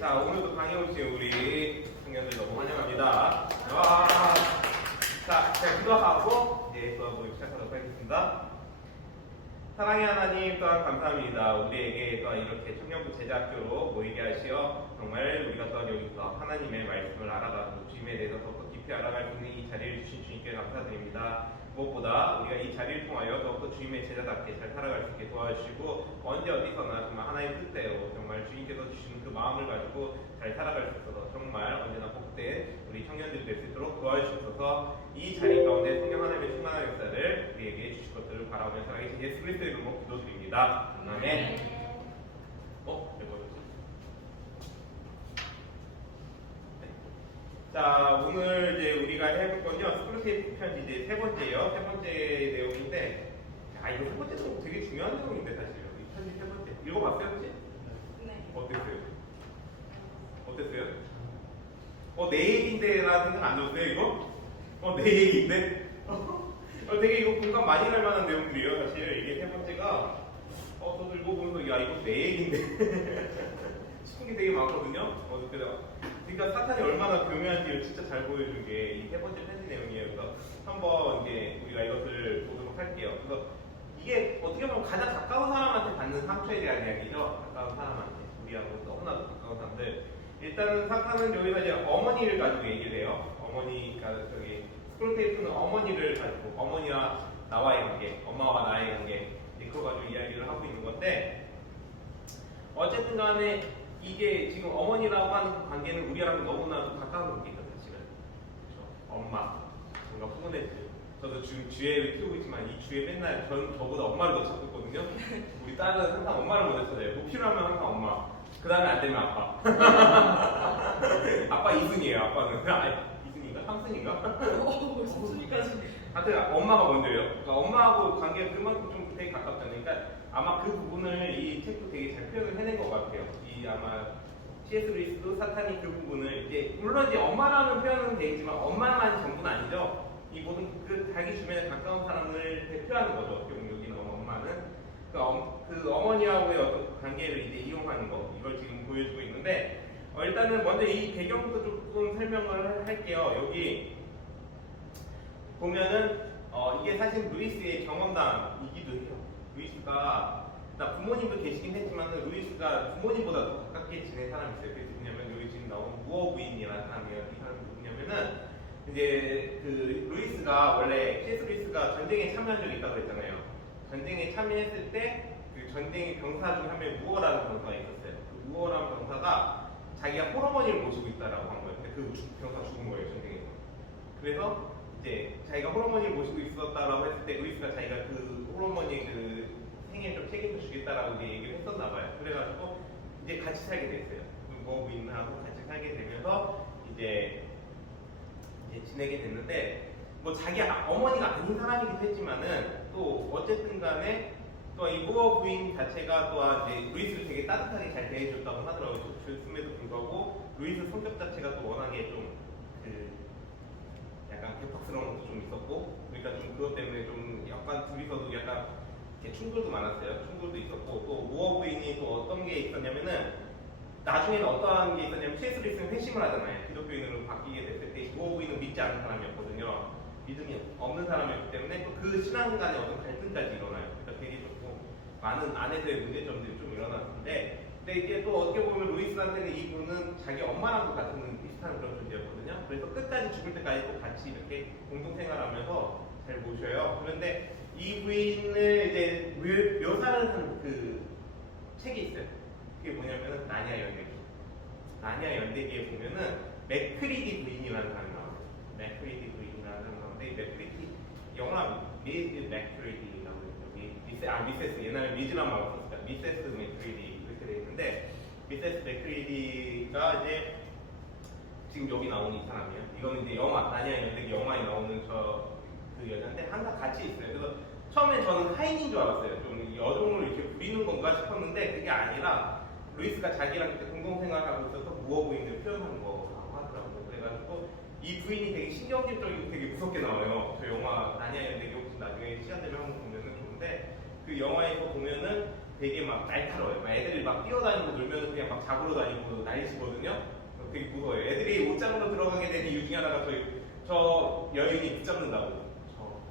자, 오늘도 강의 오신 우리 청년들 너무 환영합니다. 와. 자, 제가 기도하고 이제 수업을 시작하도록 하겠습니다. 사랑의 하나님 또한 감사합니다. 우리에게 또한 이렇게 청년부 제자학교로 모이게 하시어 정말 우리가 또한 여기서 하나님의 말씀을 알아가고 주님에 대해서 더욱더 깊이 알아갈 수 있는 이 자리를 주신 주님께 감사드립니다. 무엇보다 우리가 이 자리를 통하여 더욱더 주님의 제자답게 잘 살아갈 수 있게 도와주시고 언제 어디서나 정말 하나님의 뜻대로 정말 주님께서 주시는 그 마음을 가지고 잘 살아갈 수 있어서 정말 언제나 복된 우리 청년들이 될 수 있도록 도와주셔서 이 자리 가운데 성령 하나님의 충만한 역사를 우리에게 주실 것들을 바라보며 살아계신 예수 그리스도의 이름으로 기도드립니다. 아멘. 자, 오늘 이제 우리가 해볼 건요, 스크루테이프 편지 이제 세 번째예요. 세 번째 내용인데, 이거 세 번째 내용 되게 중요한 내용인데 사실 이 편지 세 번째 읽어봤어요, 혹시? 네. 어땠어요? 내 얘기인데라는 생각 안 들었어요, 이거? 내 얘기인데? 되게 이거 공감 많이 갈 만한 내용들이에요, 사실. 이게 세 번째가, 저도 읽어보면서, 야, 이거 내 얘기인데? 싶은 게 되게 많거든요? 그러니까 사탄이 얼마나 교묘한지를 진짜 잘 보여준 게 이 세 번째 편지 내용이에요. 그래서 한번 이제 우리가 이것을 보도록 할게요. 그래서 이게 어떻게 보면 가장 가까운 사람한테 받는 상처에 대한 이야기죠. 가까운 사람한테. 우리하고 너무나도 가까운 사람들. 일단은 사탄은 여기서 이제 어머니를 가지고 얘기를 해요. 어머니가 저기 스크루테이프는 어머니를 가지고 어머니와 나와의 관계, 엄마와 나의 관계 그거 가지고 이야기를 하고 있는 건데 어쨌든 간에 이게 지금 어머니라고 하는 그 관계는 우리랑 너무나도 가까운 관계거든요, 사실은. 그렇죠? 엄마, 뭔가 푸근해지. 저도 지금 주애를 키우고 있지만 이 주애 맨날 저보다 엄마를 더 찾고 있거든요. 우리 딸은 항상 엄마를 먼저 찾아요. 뭐 필요하면 항상 엄마. 그 다음에 안 되면 아빠. 아빠 이순이에요, 아빠는. 이순인가? 삼순인가? 삼순이까지. 하여튼 엄마가 먼저예요. 그러니까 엄마하고 관계가 그만큼 좀 되게 가깝잖아요. 그러니까 아마 그 부분을 이 책도 되게 잘 표현을 해낸 것 같아요. 이 아마 C.S. 루이스도 사탄이 그 부분을 이제 물론 이제 엄마라는 표현은 되겠지만 엄마만 전부는 아니죠. 이 모든 그 자기 주변에 가까운 사람을 대표하는 거죠. 어떻게 보면 여기 나온 엄마는 그 어머니하고의 어떤 관계를 이제 이용하는 거 이걸 지금 보여주고 있는데 일단은 먼저 이 배경부터 조금 설명을 할게요. 여기 보면은 이게 사실 루이스의 경험담이기도 해요. 루이스가 부모님도 계시긴 했지만 루이스가 부모님보다 더 가깝게 지낸 사람이 있어요. 그게 누구냐면 여기 지금 나온 무어 부인이라는 사람이에요. 이 사람이 누구냐면은 이제 그 루이스가 원래 C.S. 루이스가 전쟁에 참여한 적이 있다고 그랬잖아요. 전쟁에 참여했을 때 그 전쟁의 병사 중에 한 명이 무어라는 병사가 있었어요. 그 무어라는 병사가 자기가 홀어머니를 모시고 있다라고 한 거예요. 근데 그 병사가 죽은 거예요, 전쟁에서. 그래서 이제 자기가 홀어머니를 모시고 있었다라고 했을 때 루이스가 자기가 그 홀어머니의 그 생애를 좀 책임져 주겠다라고 이제 얘기를 했었나 봐요. 그래가지고 이제 같이 살게 됐어요. 무어 부인하고 같이 살게 되면서 이제 지내게 됐는데 뭐 자기 어머니가 아닌 사람이기도 했지만은 또 어쨌든 간에 또 이 무어 부인 자체가 또한 이제 루이스를 되게 따뜻하게 잘 대해줬다고 하더라고요. 줬음에도 불구하고 루이스 성격 자체가 또 워낙에 좀 약간 개팍스러운 것도 좀 있었고 그러니까 좀 그것 때문에 좀 약간 둘이서도 약간 충돌도 많았어요. 충돌도 있었고 또 무어 부인이 또 어떤 게 있었냐면은 나중에는 어떠한 게 있었냐면 C.S. 루이스는 회심을 하잖아요. 기독교인으로 바뀌게 됐을 때 무어 부인은 믿지 않는 사람이었거든요. 믿음이 없는 사람이었기 때문에 또 그 신앙 간의 어떤 갈등까지 일어나요. 그러니까 되게 좋고 많은 안에서의 문제점들이 좀 일어났는데 근데 이게 또 어떻게 보면 루이스한테는 이분은 자기 엄마랑도 같은 비슷한 그런 존재였거든요. 그래서 끝까지 죽을 때까지 또 같이 이렇게 공동 생활하면서 잘 모셔요. 그런데 이 부인을 이제 묘사를 한 그 책이 있어요. 그게 뭐냐면은 나니아 연대기. 나니아 연대기에 보면은 맥크리디 부인이라는 사람이 나와요. 맥크리디 부인이라는 사람이 나오는데 이 맥크리디 영화 미즈 맥크리디라고 미세스 옛날에 미즈란 말을 썼으니까 미세스 맥크리디 이렇게 돼 있는데 미세스 맥크리디가 이제 지금 여기 나오는 이 사람이에요. 이거는 이제 영화 나니아 연대기 영화에 나오는 그 여자인데 항상 같이 있어요. 그래서 처음에 저는 하인인 줄 알았어요. 좀 여종을 이렇게 부리는 건가 싶었는데 그게 아니라 루이스가 자기랑 그때 공동생활하고 있어서 무어 부인을 표현하는 거라고 하더라고요. 그래가지고 이 부인이 되게 신경질적이고 되게 무섭게 나와요. 저 영화 나니아 연대기 혹시 나중에 시간 되면 한번 보면은 좋은데 그 영화에서 보면은 되게 막 날카로워요. 막 애들이 막 뛰어다니고 놀면 그냥 막 잡으러 다니고 난리치거든요. 되게 무서워요. 애들이 옷장으로 들어가게 되는 이유 중에 하나가 저 여인이 붙잡는다고.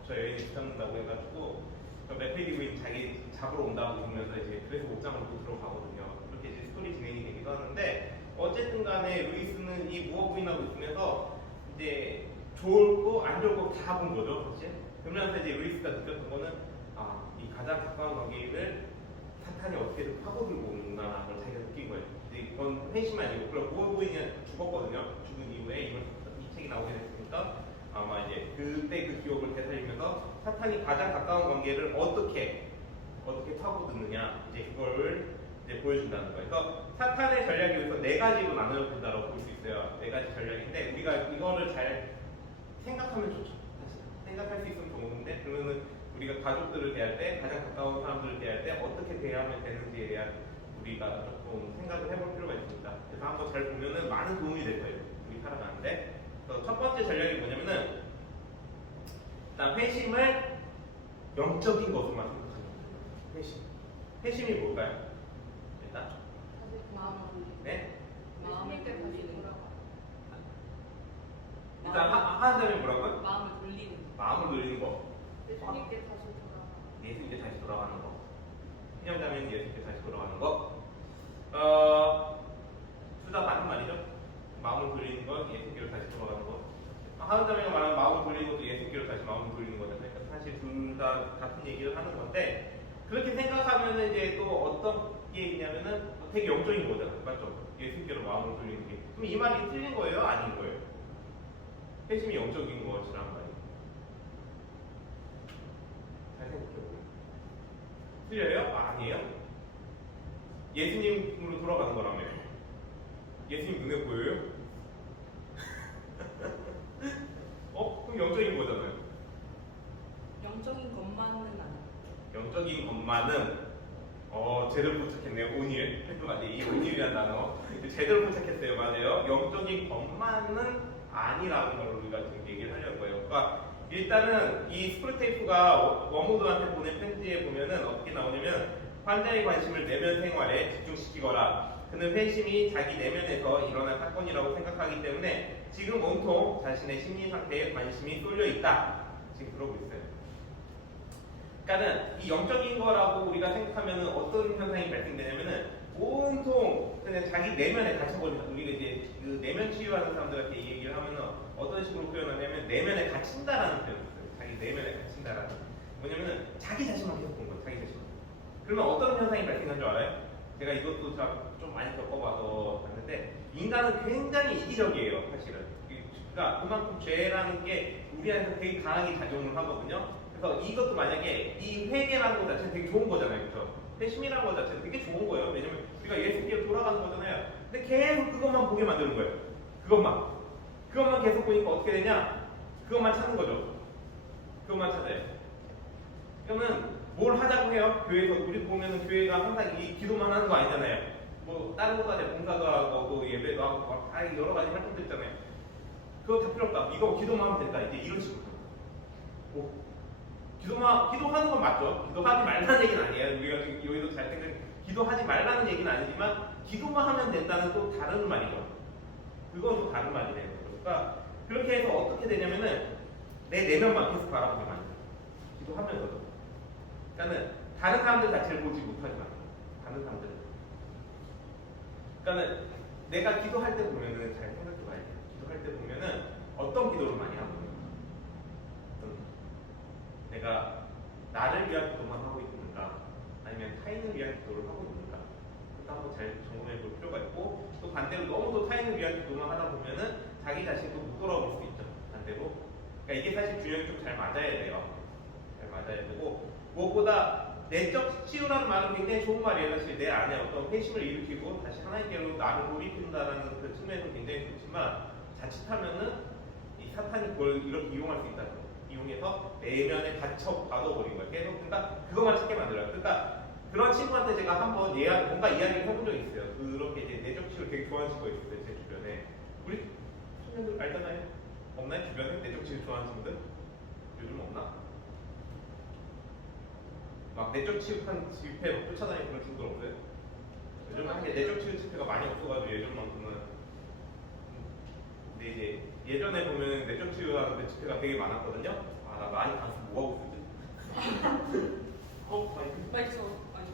저 여인이 붙잡는다고 해가지고 저 맥페디 부인 자기 잡으러 온다고 그러면서 이제 그래서 옷장으로 또 들어가거든요. 그렇게 이제 스토리 진행이 되기도 하는데 어쨌든 간에 루이스는 이 무어 부인하고 있으면서 이제 좋고 안 좋고 다 본 거죠, 사실. 그러면서 이제 루이스가 느꼈던 거는 이 가장 가까운 관계를 사탄이 어떻게든 파고들고 오는구나라는 걸 자기가 느낀 거예요. 이제 이건 회심이 아니고, 그럼 무어 부인은 죽었거든요. 죽은 이후에 이 책이 나오게 됐으니까 아마 이제 그때 그 기억을 되살리면서 사탄이 가장 가까운 관계를 어떻게 파고드느냐 이제 그걸 이제 보여준다는 거예요. 그래서 사탄의 전략이 여기서 네 가지로 나눠진다고 볼 수 있어요. 네 가지 전략인데 우리가 이거를 잘 생각하면 좋죠. 사실 생각할 수 있으면 좋은데 그러면은 우리가 가족들을 대할 때 가장 가까운 사람들을 대할 때 어떻게 대하면 되는지에 대한 우리가 조금 생각을 해볼 필요가 있습니다. 그래서 한번 잘 보면은 많은 도움이 될 거예요. 우리 살아가는데. 그래서 첫 번째 전략이 뭐냐면은 일단 회심을 영적인 것으로만 생각하는 거예요. 회심이 뭘까요? 일단 마음을 네? 마음을 때 다시 돌아가. 일단 하는 사람이 뭐라고요? 마음을 돌리는. 마음을 돌리는 거. 예수님께 다시 돌아가. 예수님께 다시 돌아가는 거. 신앙자면 예수님께 다시 돌아가는 거. 둘 다 맞는 말이죠. 마음을 돌리는 거, 예수님께로 다시 돌아가는 거. 하는 자매가 말하는 마음을 돌리는 것도 예수님께로 다시 마음을 돌리는 거잖아요. 그러니까 사실 둘 다 같은 얘기를 하는 건데 그렇게 생각하면은 이제 또 어떤 게 있냐면은 되게 영적인 거잖아요. 맞죠? 예수님께로 마음을 돌리는 게. 그럼 이 말이 틀린 거예요? 아닌 거예요? 회심이 영적인 것이란 말이에요. 잘 생각해보세요. 틀려요? 아니에요? 예수님으로 돌아가는 거라며요. 예수님 눈에 보여요? 그럼 영적인 거잖아요. 영적인 것만은 아니에요. 영적인 것만은 제대로 포착했네요. 온일. 맞아요. 이 온일이라는 단어 제대로 포착했어요. 맞아요. 영적인 것만은 아니라는 걸 우리가 지금 얘기를 하려는 거예요. 그러니까 일단은 이 스프르테이프가 워무드한테 보낸 편지에 보면은 어떻게 나오냐면 환자의 관심을 내면 생활에 집중시키거라. 그는 회심이 자기 내면에서 일어난 사건이라고 생각하기 때문에 지금 온통 자신의 심리 상태에 관심이 쏠려 있다. 지금 그러고 있어요. 그러니까는 이 영적인 거라고 우리가 생각하면은 어떤 현상이 발생되냐면은 온통 그냥 자기 내면에 갇혀버린다. 우리가 이제 그 내면 치유하는 사람들한테 이 얘기를 하면은 어떤 식으로 표현하냐면 내면에 갇힌다라는 표현을 써요. 자기 내면에 갇힌다라는. 뭐냐면은 자기 자신만 계속 보는 거예요. 자기 자신만. 그러면 어떤 현상이 발생한 줄 알아요? 제가 이것도 좀 많이 겪어봐서 봤는데 인간은 굉장히 이기적이에요. 사실은. 그러니까 그만큼 죄라는 게 우리 안에서 되게 강하게 작용을 하거든요. 그래서 이것도 만약에 이 회개라는 것 자체는 되게 좋은 거잖아요. 그렇죠? 회심이라는 것 자체는 되게 좋은 거예요. 왜냐면 우리가 예수님께로 돌아가는 거잖아요. 근데 계속 그것만 보게 만드는 거예요. 그것만 계속 보니까 어떻게 되냐? 그것만 찾는 거죠. 그것만 찾아요. 그러면 뭘 하자고 해요? 교회에서 우리 보면은 교회가 항상 이 기도만 하는 거 아니잖아요. 뭐 다른 것도 아니라 봉사도 하고 또 예배도 하고 막 다 여러 가지 활동들 있잖아요. 그거 다 필요 없다. 이거 기도만 하면 된다. 이제 이런 식으로. 기도하는 건 맞죠. 기도하지 말라는 얘기는 아니에요. 우리가 지금 여기도 잘 생각해. 기도하지 말라는 얘기는 아니지만 기도만 하면 된다는 또 다른 말이죠. 그건 또 다른 말이네요. 그러니까 그렇게 해서 어떻게 되냐면은 내 내면만 계속 바라보게 만들어요. 기도하면서도. 그러니까는 다른 사람들 자체를 보지 못하지만 다른 사람들. 그러니까는 내가 기도할 때 보면은 잘 생각해봐야 돼요. 기도할 때 보면은 어떤 기도를 많이 하고 있는가? 내가 나를 위한 기도만 하고 있는가? 아니면 타인을 위한 기도를 하고 있는가? 그것도 한번 잘 점검해 볼 필요가 있고 또 반대로 너무 또 타인을 위한 기도만 하다 보면은 자기 자신도 못 돌아볼 수 있죠. 반대로. 그러니까 이게 사실 균형이 좀 잘 맞아야 돼요. 잘 맞아야 되고 무엇보다 내적 치유라는 말은 굉장히 좋은 말이에요. 사실 내 안에 어떤 회심을 일으키고 다시 하나님께로 나를 돌이킨다라는 그 측면에서 굉장히 좋지만 자칫하면은 이 사탄이 그걸 이렇게 이용할 수 있다는 거예요. 이용해서 내면에 갇혀 가둬버린 거예요. 계속 그러니까 그것만 찾게 만들어요. 그러니까 그런 친구한테 제가 한번 뭔가 이야기를 해본 적이 있어요. 그렇게 이제 내적 치유를 되게 좋아하는 친구가 있어요. 제 주변에. 우리 청년들 알잖아요. 없나요? 주변에 내적 치유 좋아하는 친구들? 요즘 없나? 막 내적 취급한 집회 막 쫓아다니는 그런 친구들 없어요? 요즘 한게 내적 취급 집회가 많이 없어가지고 예전만큼은. 근데 이제 예전에 보면 내적 취급하는 그 집회가 되게 많았거든요. 아, 나 많이 가서 뭐 하고 있었지? 마이크. 맛있어. 아니.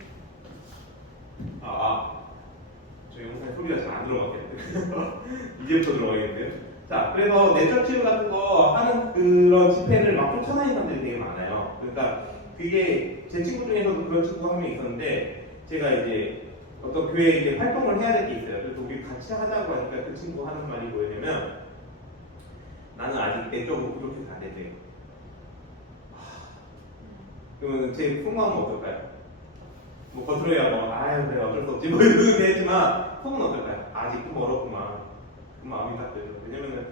저 영상에 소리가 잘 안 들어갔겠는데. 이제부터 들어가겠는데요. 자, 그래서 내적 치유 같은 거 하는 그런 집회를 막 쫓아다니는 사람들이 되게 많아요. 그러니까 그게 제 친구 중에서도 그런 친구가 한 명 있었는데, 제가 이제 어떤 교회에 이제 활동을 해야 될 게 있어요. 그래서 우리 같이 하자고 하니까 그 친구가 하는 말이 뭐냐면, 나는 아직 내적으로 그렇게 안 됐대요. 그러면 제 속마음은 어떨까요? 뭐 겉으로야 뭐 아유 내가 어쩔 수 없지 뭐 이렇게 했지만 속은 어떨까요? 아직도 멀었구만. 그 마음이 딱 들죠. 왜냐면은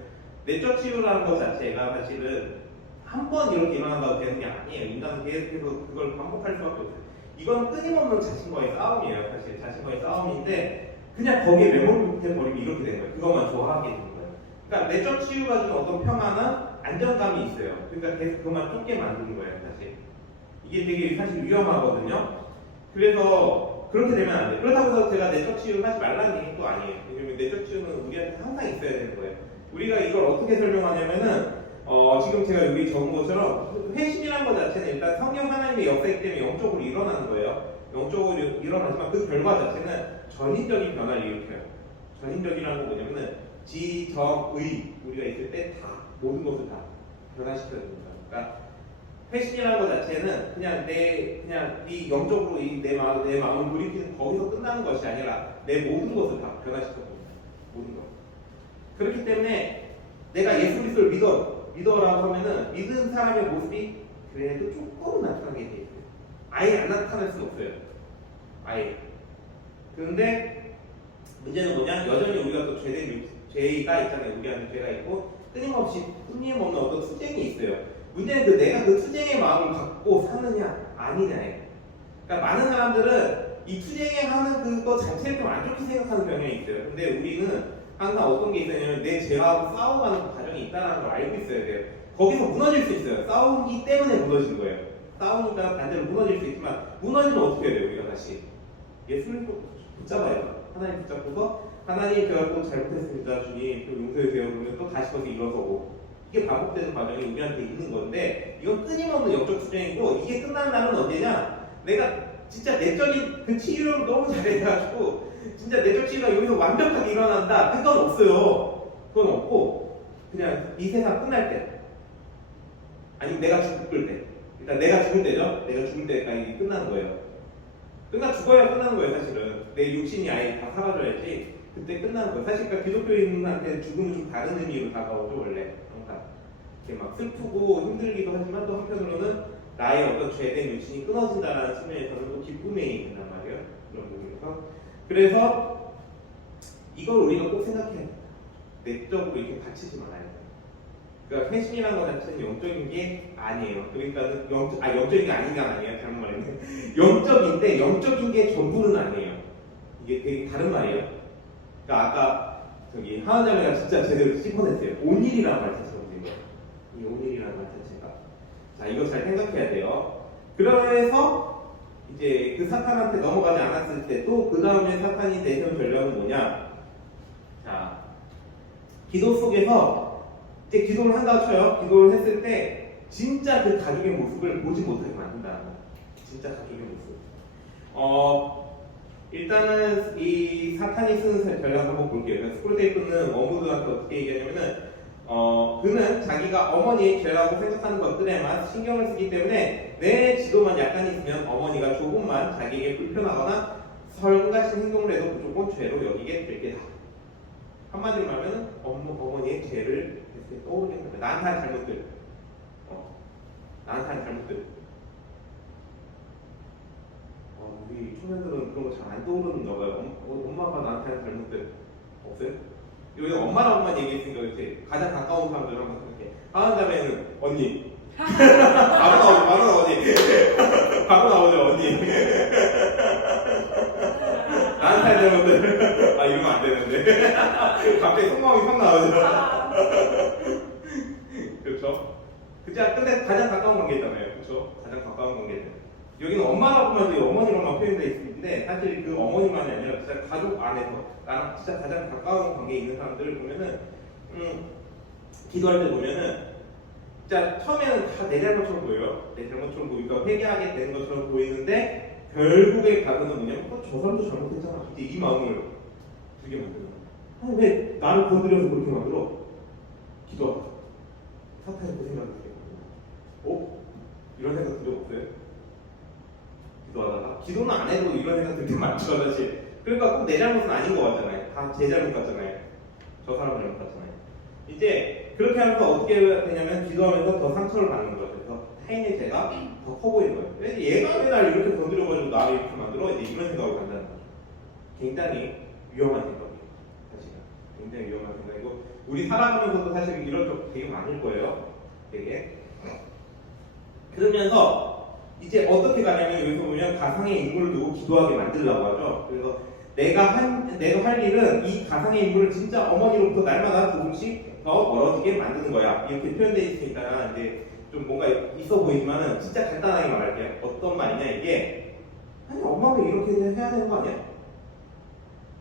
내적 치유라는 것 자체가 사실은 한 번 이렇게 일어난다고 되는 게 아니에요. 인간은 계속해서 그걸 반복할 수밖에 없어요. 이건 끊임없는 자신과의 싸움이에요. 사실 자신과의 싸움인데 그냥 거기에 매몰돼 버리면 이렇게 되는 거예요. 그것만 좋아하게 되는 거예요. 그러니까 내적 치유가 주는 어떤 평안은 안정감이 있어요. 그러니까 계속 그것만 쫓게 만드는 거예요. 사실 이게 되게 사실 위험하거든요. 그래서 그렇게 되면 안 돼요. 그렇다고 해서 제가 내적 치유를 하지 말라는 얘기도 아니에요. 왜냐면 내적 치유는 우리한테 항상 있어야 되는 거예요. 우리가 이걸 어떻게 설명하냐면은 지금 제가 여기 적은 것처럼 회심이라는 것 자체는 일단 성령 하나님의 역사이기 때문에 영적으로 일어나는 거예요. 영적으로 일어나지만 그 결과 자체는 전인적인 변화를 일으켜요. 전인적이라는 건 뭐냐면은 지정의 우리가 있을 때 다 모든 것을 다 변화시켜야 됩니다. 그러니까 회심이라는 것 자체는 그냥 이 영적으로 내 마음을 돌이키는 거기서 끝나는 것이 아니라 내 모든 것을 다 변화시켜줍니다. 모든 것. 그렇기 때문에 내가 예수 그리스도를 믿어라고 하면은 믿은 사람의 모습이 그래도 조금 나타나게 돼 있어요. 아예 안 나타날 수는 없어요. 아예. 그런데 문제는 뭐냐? 여전히 우리가 또 죄가 있잖아요. 우리한테 죄가 있고 끊임없는 어떤 투쟁이 있어요. 문제는 내가 그 투쟁의 마음을 갖고 사느냐 아니냐예요. 그러니까 많은 사람들은 이 투쟁하는 그거 자체를 좀 안 좋게 생각하는 경향이 있어요. 근데 우리는 항상 어떤 게 있었냐면 내 죄하고 싸워가는 그 과정이 있다는 걸 알고 있어야 돼요. 거기서 무너질 수 있어요. 싸우기 때문에 무너진 거예요. 싸우니까 반대로 무너질 수 있지만 무너지면 어떻게 해야 돼요? 우리가 다시 예수를 붙잡아요. 하나님 붙잡고서 하나님 제가 또 잘못했습니다. 주님 또 용서해 주세요. 그러면 또 다시 거기서 일어서고 이게 반복되는 과정이 우리한테 있는 건데 이건 끊임없는 영적 수행이고 이게 끝나는 날은 언제냐? 내가 진짜 내적인 그 치유를 너무 잘해가지고 진짜 내적 치유가 여기서 완벽하게 일어난다. 그건 없어요. 그건 없고 그냥 이 세상 끝날 때 아니면 내가 죽을 때 일단 내가 죽을 때죠. 내가 죽을 때까지 끝나는 거예요. 그러니까 죽어야 끝나는 거예요. 사실은 내 육신이 아예 다 사라져야지 그때 끝나는 거예요. 사실 그러니까 기독교인한테 죽음은 좀 다른 의미로 다가오죠. 원래 항상 이렇게 막 슬프고 힘들기도 하지만 또 한편으로는 나의 어떤 죄된 육신이 끊어진다는 측면에서는 또 기쁨이 있단 말이에요. 그런 부분에서 그래서 이걸 우리가 꼭 생각해야 됩니다. 내적으로 이렇게 갇히지 말아야 돼요. 그러니까 회심이라는 것 자체는 영적인 게 아니에요. 그러니까 영적인 게 아닌 게 아니에요. 잘못 말했네. 영적인데 영적인 게 전부는 아니에요. 이게 되게 다른 말이에요. 그러니까 아까 저기 하나님이가 진짜 제대로 짚어냈어요. 온일이라는 말 자체가 문제인 거예요. 이 온일이라는 말 자체가. 자, 이거 잘 생각해야 돼요. 그래서 이제 그 사탄한테 넘어가지 않았을 때 또 그 다음에 사탄이 내세운 전략은 뭐냐? 자, 기도 속에서 이제 기도를 한다고 쳐요. 기도를 했을 때 진짜 그 가족의 모습을 보지 못하게 만든다는 거. 진짜 가족의 모습. 일단은 이 사탄이 쓰는 전략 한번 볼게요. 그러니까 스크루테이프는 어무드한테 어떻게 얘기하냐면은 그는 자기가 어머니의 죄라고 생각하는 것들에만 신경을 쓰기 때문에 내 지도만 약간 있으면 어머니가 조금만 자기에게 불편하거나 설같은 행동을 해도 무조건 죄로 여기게 될 게다. 한마디로 말하면 어머니의 죄를 계속 떠오르게 합니다. 나한테 한 잘못들. 나한테 한 잘못들. 우리 청년들은 그런 거 잘 안 떠오르는가 봐요. 엄마가 나한테 한 잘못들 없어요? 여기 엄마라고만 얘기했으니까 이렇게 가장 가까운 사람들 한번 생각해. 하는 다음에는 언니. 바로 나오지. 바로 나오죠, 언니. 나한테 한 잘못들. 이러면 안 되는데. 갑자기 속마음이 확 나오죠. 그렇죠? 근데 가장 가까운 관계잖아요. 그렇죠? 가장 가까운 관계는 여기는 엄마라고 해도 어머니로만 표현되어 있는데 사실 그 어머니만이 아니라 진짜 가족 안에서 나랑 진짜 가장 가까운 관계에 있는 사람들을 보면은 기도할 때 보면은 진짜 처음에는 다 내 잘못처럼 보여요. 내 잘못처럼 보이니까 회개하게 되는 것처럼 보이는데 결국에 가서는 뭐냐면 저 사람도 잘못했잖아. 이제 이 마음을 들게 만드는 거야. 아니 왜 나를 건드려서 그렇게 만들어? 기도하다. 사탄이 그 생각을 들게 만들어. 이런 생각 든 적 없어요? 기도하다가 기도는 안 해도 이런 생각 들 때 많죠 사실. 그러니까 꼭 내 잘못은 아닌 것 같잖아요. 다 제 잘못 같잖아요. 저 사람 잘못 같잖아요. 이제 그렇게 하면서 어떻게 되냐면 기도하면서 더 상처를 받는 거죠. 그래서 타인의 죄가 더 커 보이는 거예요. 왜 얘가 왜 나를 이렇게 건드려가지고 나를 이렇게 만들어? 이제 이런 생각을 간다는 거죠. 굉장히 위험한 생각이에요. 사실은 굉장히 위험한 생각이고 우리 살아가면서도 사실 이런 적 되게 많을 거예요. 되게. 그러면서 이제 어떻게 가냐면 여기서 보면 가상의 인물을 두고 기도하게 만들려고 하죠. 그래서 내가 할 일은 이 가상의 인물을 진짜 어머니로부터 날마다 조금씩 더 멀어지게 만드는 거야. 이렇게 표현되어 있으니까 이제 좀 뭔가 있어 보이지만은 진짜 간단하게 말할게요. 어떤 말이냐 이게 아니 엄마면 이렇게 해야 되는 거 아니야?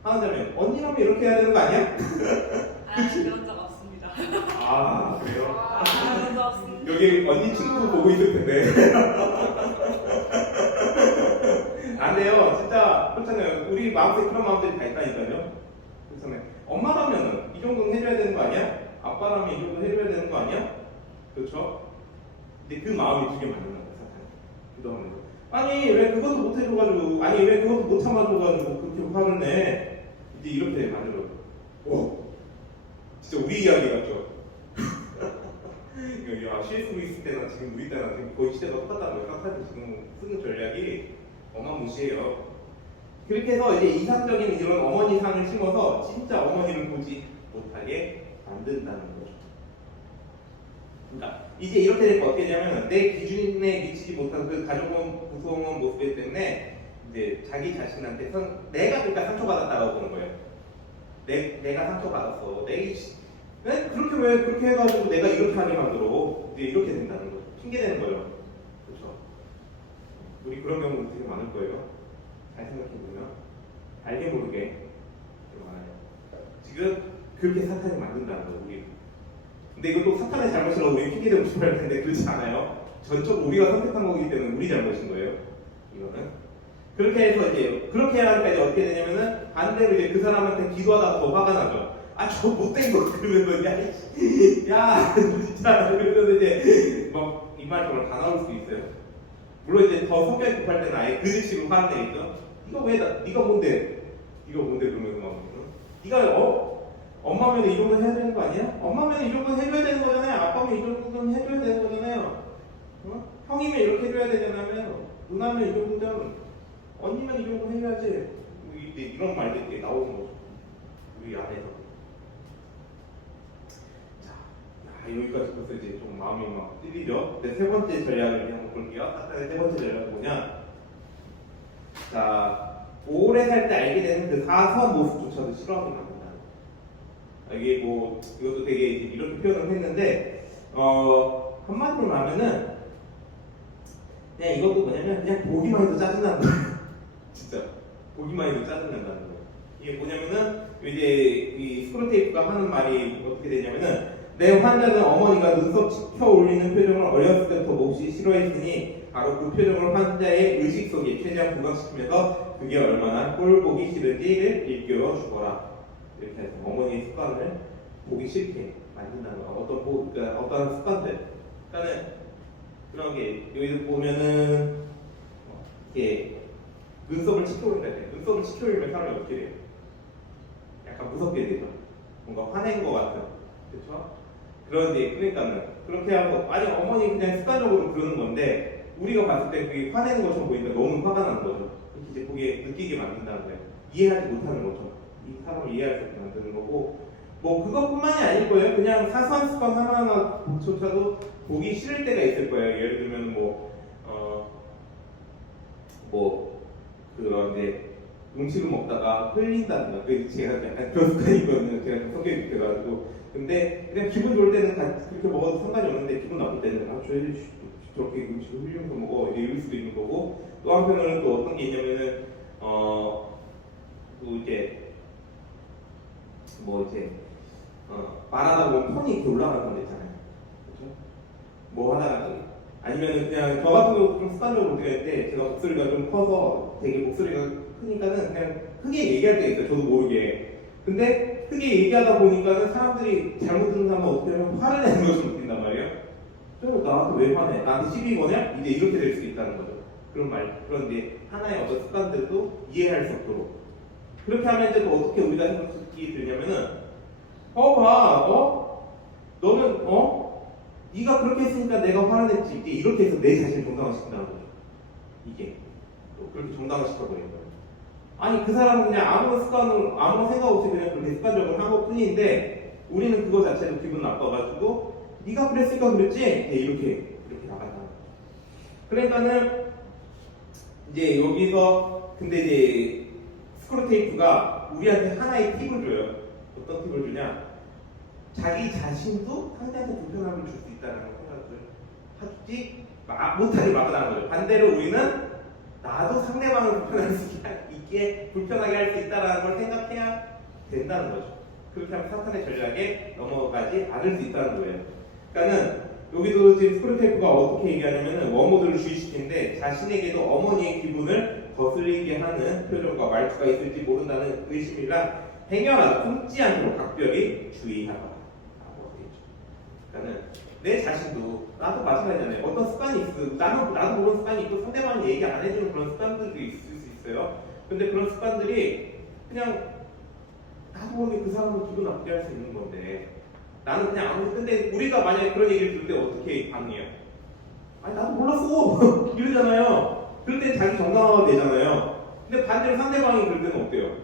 하나자면 언니라면 이렇게 해야 되는 거 아니야? 그런 적 없습니다. 아 그래요? 그런 적 없습니다. 여기 언니 친구도 보고 있을 텐데 안 돼요. 진짜 그렇잖아요. 우리 마음속에 그런 마음들이 다 있다니까요. 그렇잖아요. 엄마라면은 이 정도는 해줘야 되는 거 아니야? 아빠라면 이 정도 해줘야 되는 거 아니야? 그렇죠? 근데 그 마음이 두개 만드는 거야, 사탄이. 기도하면서. 아니 왜 그것도 못 해줘가지고, 아니 왜 그것도 못 참아줘가지고 그렇게 화를 내? 이제 이렇게 만들어. 오, 진짜 우리 이야기 같죠? 야, CS 있을 때나 지금 우리 때나 지금 거의 시대가 똑같다는 거예요. 사탄이 지금 쓰는 전략이 어마무시해요. 그렇게 해서 이제 이상적인 이런 어머니 상을 심어서 진짜 어머니를 보지 못하게 만든다는 거죠. 그러니까 이제 이렇게 되면 어떻게 되냐면 내 기준에 미치지 못한 그 가족은 무서운 모습 때문에 이제 자기 자신한테 내가 그러니까 상처받았다고 보는 거예요. 내가 상처받았어. 그렇게 왜 그렇게 해가지고 내가 이렇게 하게 만들어? 이제 이렇게 된다는 거죠. 핑계 대는 거예요. 그렇죠? 우리 그런 경우 되게 많을 거예요. 잘 생각해보면 알게 모르게 되게 많아요. 지금 그렇게 사탄이 만든다는 거예요. 우리. 근데 이것도 사탄의 잘못이라고 우리 핑계대고 싶어 할 텐데 그렇지 않아요. 전적으로 우리가 선택한 거기 때문에 우리 잘못인 거예요. 이거는. 그렇게 해서 이제 그렇게 하니까 이제 어떻게 되냐면은 반대로 이제 그 사람한테 기도하다가 더 화가 나죠. 아 저 못된 거 그러면서 야 진짜 그러면서 이제 막 이 말 정말 다 나올 수 있어요. 물론 이제 더 성격이 급할 때는 아예 그 식으로 화를 내겠죠. 네가 뭔데 그러면서 막 네가 엄마면 이 정도 해야 되는 거 아니야? 엄마면 이 정도 해줘야 되는 거잖아요. 아빠면 이 정도는 해줘야 되는 거잖아요. 형이면 이렇게 해줘야 되잖아요. 누나면 이 정도면 언니면 이 정도 해야지. 이런 말들이 나오는 거죠. 우리 안에서. 여기까지 벌써 이제 좀 마음이 막 찔리죠. 네, 세 번째 전략을 이제 한번 볼게요. 사탄의 세 번째 전략은 뭐냐? 자, 오래 살 때 알게 되는 그 사선 모습조차도 싫어하게 만든다. 이게 뭐 이것도 되게 이렇게 표현을 했는데 한마디로 말하면은 그냥 이것도 뭐냐면 그냥 보기만 해도 짜증난다. 진짜 보기만 해도 짜증난다는 거예요. 이게 뭐냐면은 이제 이 스크루테이프가 하는 말이 어떻게 되냐면은 내 환자는 어머니가 눈썹 치켜 올리는 표정을 어렸을 때부터 몹시 싫어했으니 바로 그 표정을 환자의 의식 속에 최대한 부각시키면서 그게 얼마나 꼴 보기 싫은지를 일깨워 주거라. 이렇게 해서 어머니의 습관을 보기 싫게 만든다는 거. 그러니까 어떤 습관들. 그러니까는 그런 게 여기서 보면은 이렇게 눈썹을 치켜 올린다. 눈썹을 치켜 올리면 사람이 어떻게 돼요? 약간 무섭게 되죠. 뭔가 화낸 것 같은. 그렇죠? 그런데 그러니까는 그렇게 하고 아니 어머니 그냥 습관적으로 그러는 건데 우리가 봤을 때 그게 화내는 것처럼 보이니까 너무 화가 나는 거죠. 이렇게 이제 그게 느끼게 만든다는 거예요. 이해하지 못하는 거죠. 이 사람을 이해할 수 없게 만드는 거고 뭐 그것뿐만이 아닐 거예요. 그냥 사소한 습관 하나하나조차도 보기 싫을 때가 있을 거예요. 예를 들면 그런 이제 음식을 먹다가 흘린다든가 제가 약간 그런 습관이 있거든요. 제가 성격이 그래가지고 근데 그냥 기분 좋을 때는 그렇게 먹어도 상관이 없는데 기분 나쁠 때는 줘야지 저렇게 음식을 흘리면서 먹어 이럴 수도 있는 거고, 또 한편으로는 또 어떤 게 있냐면은 또 이제 뭐 이제 말하다 보면 톤이 이렇게 올라가는 거 있잖아요. 그렇죠? 뭐 하다가 아니면은 그냥 저 같은 경우 좀 습관적으로 어떻게 할 때 제가 목소리가 좀 커서 되게 목소리가 크니까는 그냥 크게 얘기할 때 있어요. 저도 모르게. 근데 크게 얘기하다 보니까는 사람들이 잘못 듣는 사람은 어떻게 하면 화를 내는 것처럼 느낀단 말이에요. 저 나한테 왜 화내? 나한테 시비 거냐? 이제 이렇게 될 수 있다는 거죠. 그런데 하나의 어떤 습관들도 이해할 수 없도록. 그렇게 하면 이제 또 어떻게 우리가 생각이 들냐면은 너는 네가 그렇게 했으니까 내가 화를 냈지. 이제 이렇게 해서 내 자신을 정당화시킨다는 거죠. 이게 또 그렇게 정당화시켜버린 거예요. 아니 그 사람은 그냥 아무런 생각 없이 그냥 그렇게 습관적으로 한 것뿐인데 우리는 그거 자체도 기분 나빠가지고 네가 그랬으니까 그랬지. 이렇게 나간다는 거죠. 그러니까는 이제 여기서 근데 이제 스크루테이프가 우리한테 하나의 팁을 줘요. 어떤 팁을 주냐? 자기 자신도 상대한테 불편함을 줄 수 있다는 생각을 하지 못하게 막으라는 거죠. 반대로 우리는 나도 상대방을 불편할 수 있게 불편하게 할 수 있다는 걸 생각해야 된다는 거죠. 그렇게 하면 사탄의 전략에 넘어가지 않을 수 있다는 거예요. 그러니까는 여기도 지금 스크루테이프가 어떻게 얘기하냐면은 워모드를 주의시키는데 자신에게도 어머니의 기분을 거슬리게 하는 표정과 말투가 있을지 모른다는 의심이랑 행여라도 숨지 않도록 각별히 주의하라. 그러니까는 내 자신도 나도 마찬가지잖아요. 어떤 습관이 있어. 나도 모르는 습관이 있고 상대방이 얘기 안 해주는 그런 습관들도 있을 수 있어요. 근데 그런 습관들이 그냥 나도 모르게 그 사람을 기분 나쁘게 할 수 있는 건데 나는 그냥 아무리 근데 우리가 만약에 그런 얘기를 들을 때 어떻게 반응해요? 아니 나도 몰랐어 이러잖아요. 그럴 때 자기 정당화가 되잖아요. 근데 반대로 상대방이 그럴 때는 어때요?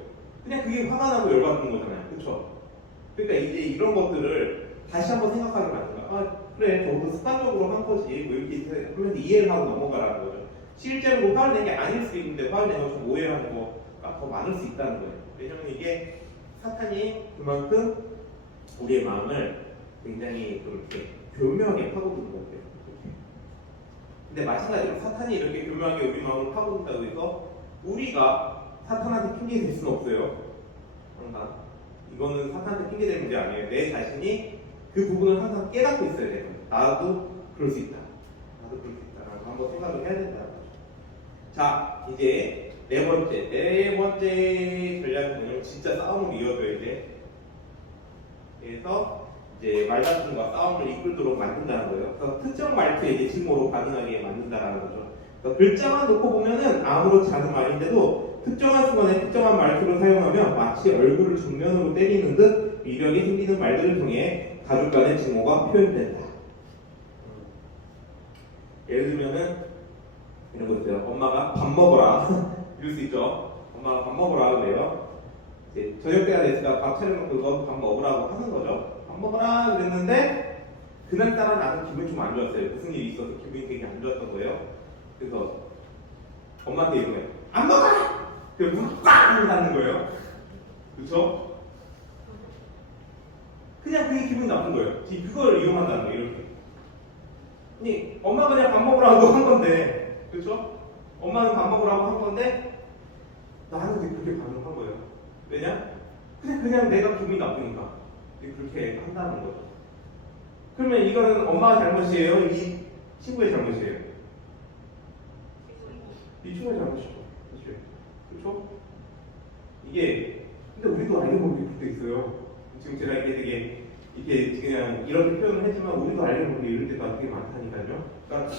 그냥 그게 화가 나고 열받는 거잖아요. 그렇죠? 그러니까 이제 이런 것들을 다시 한번 생각하게 만든다. 그래, 저도 습관적으로 한 거지. 뭐 이렇게 그러면서 이해를 하고 넘어가라는 거죠. 실제로 뭐 화를 낸 게 아닐 수 있는데 화를 내서 좀 오해하는 거가 더 많을 수 있다는 거예요. 왜냐면 이게 사탄이 그만큼 우리의 마음을 굉장히 그렇게 교묘하게 파고드는 것 같아요. 근데 마찬가지로 사탄이 이렇게 교묘하게 우리 마음을 파고든다고 해서 우리가 사탄한테 핑계 댈 수는 없어요. 항상 이거는 사탄한테 핑계 댈 문제 아니에요. 내 자신이 그 부분을 항상 깨닫고 있어야 돼요. 나도 그럴 수 있다. 나도 그럴 수 있다라고 한번 생각을 해야 된다는 거죠. 자, 이제 네 번째 전략은 뭐냐면 진짜 싸움을 이어줘야 돼. 그래서 이제 말다툼과 싸움을 이끌도록 만든다는 거예요. 그래서 특정 말투에 이제 증오로 반응하게 만든다라는 거죠. 그러니까 글자만 놓고 보면은 아무렇지 않은 말인데도 특정한 순간에 특정한 말투를 사용하면 마치 얼굴을 정면으로 때리는 듯 위력이 생기는 말들을 통해 가족 간의 증오가 표현된다. 예를 들면은 이런 거 있어요. 엄마가 밥 먹어라 이럴 수 있죠. 엄마가 밥 먹으라 그래요. 이제 저녁 때가 됐으니까 밥 차려놓고 너 밥 먹으라고 하는 거죠. 밥 먹어라 그랬는데 그날따라 나는 기분이 좀 안 좋았어요. 무슨 일이 있어서 기분이 되게 안 좋았던 거예요. 그래서 엄마한테 이런 거예요. 안 먹어! 그래서 문을 꽝 닫는 거예요. 그렇죠? 그냥 그게 기분이 나쁜 거예요. 그걸 이용한다는 거예요. 이렇게. 아니, 엄마가 그냥 밥 먹으라고 한 건데, 그렇죠? 엄마는 밥 먹으라고 한 건데 나는 그렇게 반응한 거예요. 왜냐? 그냥 내가 기분이 나쁘니까 그렇게 한다는 거죠. 그러면 이거는 엄마가 잘못이에요? 이 친구의 잘못이에요? 이 친구의 잘못이죠. 그렇죠? 이게 근데 우리도 알게 모르게 그럴 때 있어요. 지금 제가 이게 그냥 이렇게 표현을 했지만 우리도 알게 모르게 이럴 때가 되게 많다니까요. 그러니까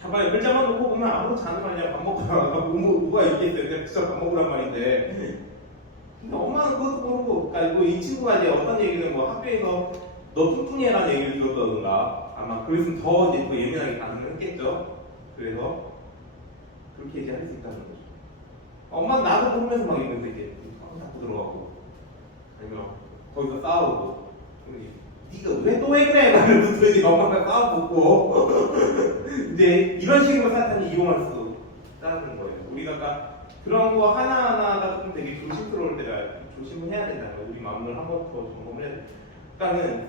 봐봐요. 글자만 놓고 보면 아무렇지 않은 말이야. 밥 먹으라. 뭐가 있겠어요. 그냥 진짜 밥 먹으란 말인데. 근데 엄마는 그것도 모르고, 그러니까 이 친구가 이제 어떤 얘기를 뭐 학교에서 너 뚱뚱해라는 얘기를 들었다던가 아마 그랬으면 더 예민하게 반응을 했겠죠. 그래서 그렇게 이제 할 수 있다는 거죠. 엄마는 나도 모르면서 막 있는데 이제 자꾸 들어가고 아니면 거기서 싸우고 네가 왜 그래? 라면서 이제 엄마가 싸워보고 이제 이런 식으로 사탄이 이용할 수 있다는 거예요. 우리가 아까 그런 거 하나하나가 좀 되게 조심스러울 때가 조심을 해야 된다는 거예요. 우리 마음을 한 번 더 점검을 해야 돼요. 그러니까는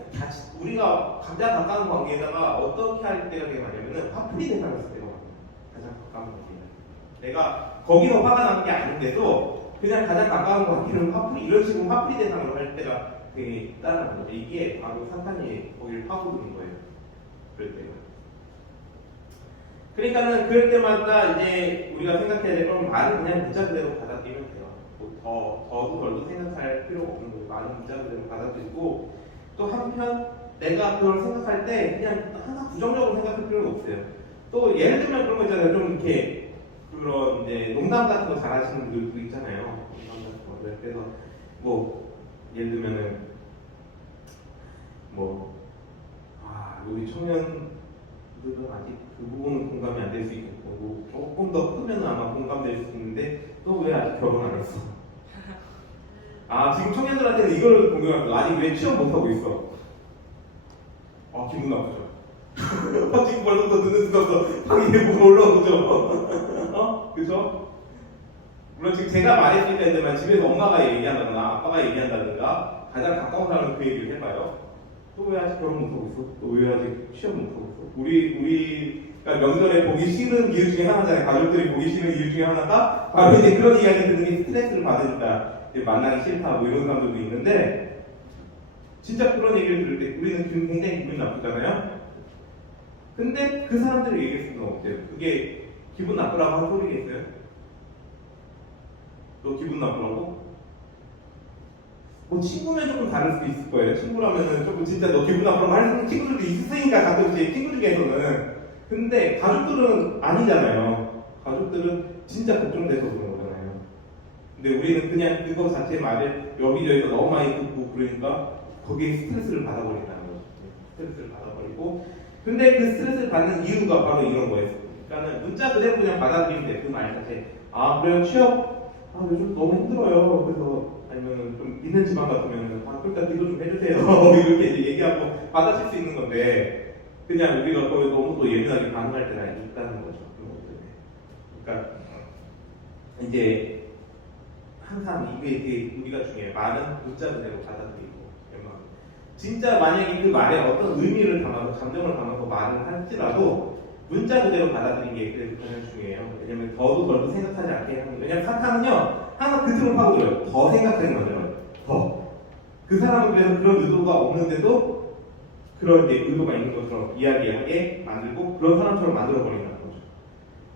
우리가 가장 가까운 관계에다가 어떻게 할 때가 되게 많냐면은 화풀이 대상을 쓸 때가 많아요. 가장 가까운 관계에. 내가 거기서 화가 나는 게 아닌데도 그냥 가장 가까운 관계는 화풀이 이런 식으로 화풀이 대상으로 할 때가 되게 있다는 거죠. 이게 바로 사탄이 거기를 파고드는 거예요. 그럴 때는. 그러니까는 그럴 때마다 이제 우리가 생각해야 될 건 말은 그냥 문자 그대로 받아들이면 돼요. 뭐 더도 덜도 생각할 필요가 없는 거예요. 말은 문자 그대로 받아들이고 또 한편 내가 그걸 생각할 때 그냥 항상 부정적으로 생각할 필요는 없어요. 또 예를 들면 그런 거 있잖아요. 좀 이렇게 그런 이제 농담 같은 거 잘하시는 분들도 있잖아요. 농담 같은 거. 그래서 뭐 예를 들면은 우리 청년들은 아직 그 부분은 공감이 안 될 수 있겠고 뭐 조금 더 크면 아마 공감될 수 있는데 또 왜 아직 결혼 안 했어? 지금 청년들한테는 이걸 공감합니다. 아직 왜 취업 못 하고 있어? 기분 나쁘죠. 지금 벌써부터 눈을 뜨면서 방에 뭐 올라오죠. 그죠? 물론 지금 제가 말했으니까 이제만 집에서 엄마가 얘기한다거나 아빠가 얘기한다든가 가장 가까운 사람은 그 얘기를 해봐요. 또 왜 아직 결혼 못하고 있어? 또 왜 아직 취업 못하고 있어? 우리가 명절에 보기 싫은 이유 중에 하나잖아요. 가족들이 보기 싫은 이유 중에 하나가 바로 이제 그런 이야기 듣는 게 스트레스를 받으니까 만나기 싫다 뭐 이런 사람들도 있는데 진짜 그런 얘기를 들을 때 우리는 굉장히 기분이 나쁘잖아요. 근데 그 사람들이 얘기할 수는 없대요. 그게 기분 나쁘라고 한 소리겠어요? 너 기분 나쁘라고? 뭐 친구면 조금 다를 수도 있을 거예요. 친구라면은 조금 진짜 너 기분 나쁘라고 하는 친구들도 있으니까 가끔씩 친구 중에서는. 근데 가족들은 아니잖아요. 가족들은 진짜 걱정돼서 그런 거잖아요. 근데 우리는 그냥 그거 자체 말을 여기저기서 너무 많이 듣고 그러니까 거기에 스트레스를 받아버린다는 거죠. 스트레스를 받아버리고 근데 그 스트레스를 받는 이유가 바로 이런 거예요. 그러니까는 문자 그대로 그냥 받아들이면 돼. 그 말 자체. 그래요 취업 요즘 너무 힘들어요. 그래서 아니면 좀 있는 집안 같으면 그러니까 기도 좀 해주세요. 이렇게 이제 얘기하고 받아칠 수 있는 건데 그냥 우리가 거의 너무 또 예민하게 반응할 때가 있다는 거죠. 그러니까 이제 항상 이게 되게 우리가 중요해요. 말은 문자 그대로 받아들이고 진짜 만약에 그 말에 어떤 의미를 담아서 감정을 담아서 말을 할지라도 문자 그대로 받아들이는 게 그래도 가장 중요해요. 왜냐면 더도 덜도 생각하지 않게 하는 거예요. 왜냐면 사탄은요 항상 그 틀을 파고들어요. 더 생각하는 거죠. 더. 그 사람은 그래서 그런 의도가 없는데도 그런 이제 의도가 있는 것처럼 이야기하게 만들고 그런 사람처럼 만들어버린다는 거죠.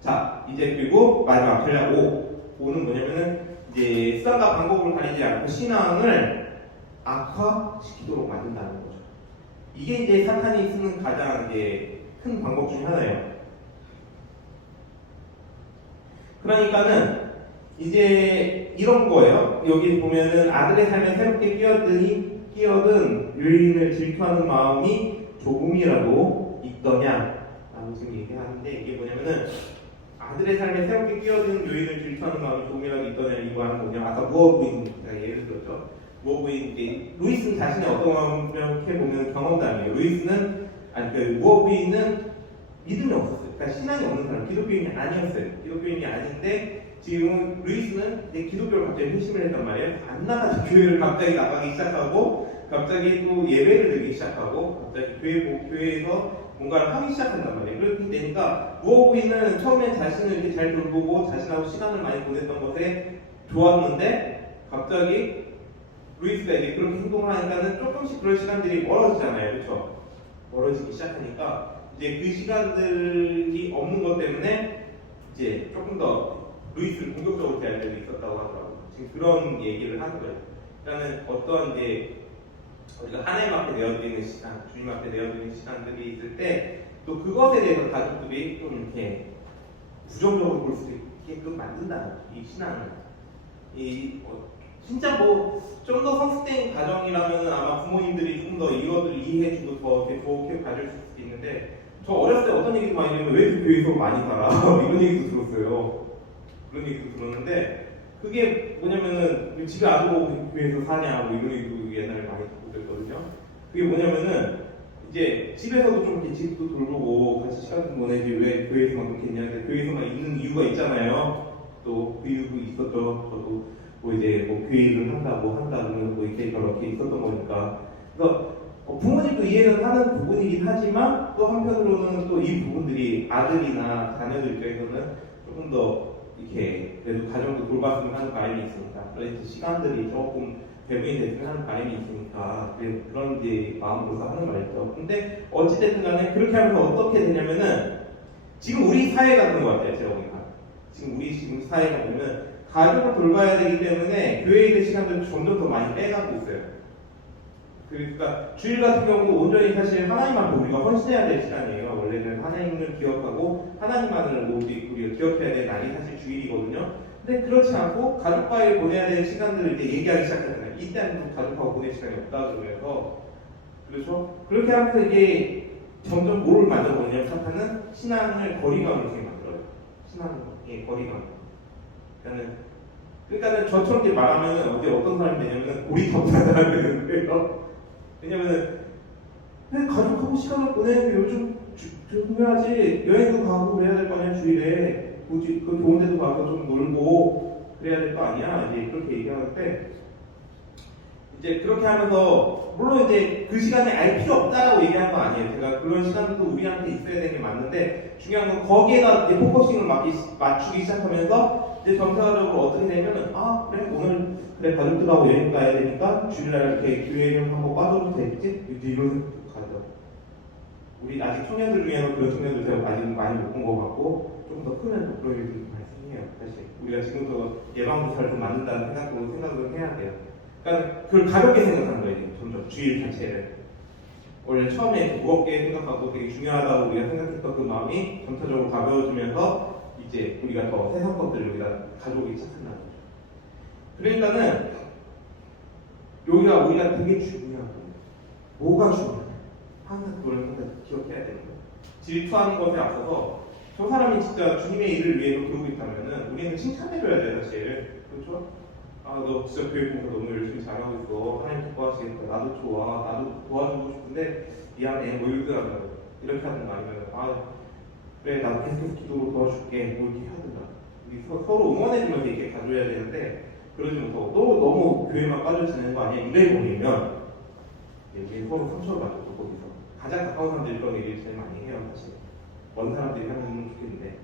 자, 이제 그리고 마지막 전략 5는 뭐냐면은 이제 수단과 방법을 가리지 않고 신앙을 악화시키도록 만든다는 거죠. 이게 이제 사탄이 쓰는 가장 이제 큰 방법 중에 하나예요. 그러니까는 이제 이런 거예요. 여기 보면은 아들의 삶에 새롭게 끼어든 유인을 질투하는 마음이 조금이라도 있더냐 라고 지금 얘기하는데 이게 뭐냐면은 아들의 삶에 새롭게 끼어든 요인을 질투하는 마음이 조금이라도 있더냐 이거 하는 거냐. 아까 무어부인 제가 예를 들었죠. 무어부인 루이스는 자신의 어떤 명쾌 보면 경험담이에요. 루이스는 무어부인은 믿음이 없었어요. 그러니까 신앙이 없는 사람, 기독교인이 아니었어요. 기독교인이 아닌데 지금 루이스는 이제 기독교를 갑자기 회심을 했단 말이에요. 안 나가서 교회를 갑자기 나가기 시작하고 갑자기 또 예배를 드리기 시작하고 갑자기 교회에서 뭔가를 하기 시작한단 말이에요. 그렇게 되니까 무어부인은 처음엔 자신을 이렇게 잘 돌보고 자신하고 시간을 많이 보냈던 것에 좋았는데 갑자기 루이스가 이제 그렇게 행동을 하니까는 조금씩 그런 시간들이 멀어지잖아요. 그렇죠? 멀어지기 시작하니까 이제 그 시간들이 없는 것 때문에 이제 조금 더 루이스를 공격적으로 대할 때도 있었다고 하더라고요. 지금 그런 얘기를 하는 거예요. 그러니까는 어떤 이제 우리가 하나님 앞에 내어드리는 시간, 주님 앞에 내어드리는 시간들이 있을 때 또 그것에 대해서 가족들이 좀 이렇게 부정적으로 볼 수 있게끔 만든다는 거죠. 이 신앙을. 진짜 뭐 좀 더 성숙된 가정이라면 아마 부모님들이 좀 더 이것을 이해해주고 더 이렇게 좋게 봐줄 수 있는데 저 어렸을 때 어떤 얘기도 많이 들으면 왜 교회에서 많이 살아? 이런 얘기도 들었어요. 그런 얘기도 들었는데 그게 뭐냐면은 집에 아주 교회에서 사냐 뭐 이런 얘기도 옛날에 많이 듣고 그랬거든요. 그게 뭐냐면은 이제 집에서도 좀 이렇게 집도 돌보고 같이 시간 좀 보내지 왜 교회에서만 그렇게 했냐. 교회에서만 있는 이유가 있잖아요. 또 그 이유도 있었죠. 저도 뭐 이제 뭐 교회를 한다고 뭐 이렇게 저렇게 있었던 거니까 그래서 부모님도 이해는 하는 부분이긴 하지만 또 한편으로는 또 이 부분들이 아들이나 자녀들 입장에서는 조금 더 이렇게 그래도 가정도 돌봤으면 하는 바람이 있으니까 그래서 시간들이 조금 배분이 됐으면 하는 바람이 있으니까 그런 이제 마음으로서 하는 말이죠. 근데 어찌됐든 간에 그렇게 하면서 어떻게 되냐면은 지금 우리 사회가 그런 것 같아요. 제가 보니까 지금 사회가 보면 가족을 돌봐야 되기 때문에 교회에 있는 시간들을 점점 더 많이 빼가고 있어요. 그러니까 주일 같은 경우도 온전히 사실 하나님만 우리가 헌신해야 될 시간이에요. 원래는 하나님을 기억하고 하나님만을 우리가 기억해야 될 날이 사실 주일이거든요. 근데 그렇지 않고 가족과의 보내야 될 시간들을 이제 얘기하기 시작하잖아요. 이때는 가족하고 보낼 시간이 없다 그러면서 그렇죠? 그렇게 하면서 이게 점점 뭐를 만들어버리냐면 사탄은 신앙을 거리감을 이렇게 만들어요. 신앙의 거리감. 그러니까는 저처럼 이렇게 말하면은 어떤 사람이 되냐면은 고리타분하다는 거예요. 왜냐면은 가족하고 시간을 보내는 게 요즘 중요하지. 여행도 가고 그래야 될 거 아니야 주일에. 굳이 그 좋은 데도 가서 좀 놀고 그래야 될 거 아니야. 이제 그렇게 얘기하는데 이제 그렇게 하면서 물론 이제 그 시간에 알 필요 없다라고 얘기한 건 아니에요. 제가 그런 시간도 우리한테 있어야 되는 게 맞는데 중요한 건 거기에다 이제 포커싱을 맞추기 시작하면서 이제 전체적으로 어떻게 되냐면은 그래 오늘 그래 가족들하고 여행 가야 되니까 주일날 이렇게 교회 좀 한번 빠져도 되겠지? 이런 생각도 가죠. 우리 아직 청년들 중에는 그런 청년들 제가 아직 많이 못 본 것 같고 조금 더 크면 또 그런 일들이 발생해요. 사실 우리가 지금부터 예방주사를 좀 만든다는 생각을 해야 돼요. 그러니까 그걸 가볍게 생각하는 거예요. 점점 주일 자체를 원래 처음에 무겁게 생각하고 되게 중요하다고 우리가 생각했던 그 마음이 점차적으로 가벼워지면서 이제 우리가 더 세상 것들을 우리가 가져오기 시작한다는 거죠. 그러니까는 여기가 우리가 되게 중요하고 뭐가 중요해? 항상 그걸 기억해야 되는 거예요. 질투하는 것에 앞서서 저 사람이 진짜 주님의 일을 위해서 그러고 있다면은 우리는 칭찬해줘야 돼요, 사실. 그렇죠? 너 진짜 교회 공부 너무 열심히 잘하고 있어. 하나님 기뻐하시겠다. 나도 좋아. 나도 도와주고 싶은데 미안해. 뭐 이러더라고요. 이렇게 하는 거 아니면 그래 나도 계속 기도로 도와줄게. 뭐 이렇게 하든가. 우리 서로 응원해주면서 이렇게 가져야 되는데 그러지 못하고 또 너무 교회만 빠져지는 거 아니야? 이래버리면 우리 서로 상처를 받고 거기서 가장 가까운 사람들이 그런 얘기를 제일 많이 해요. 사실 먼 사람들이 하면 좋겠는데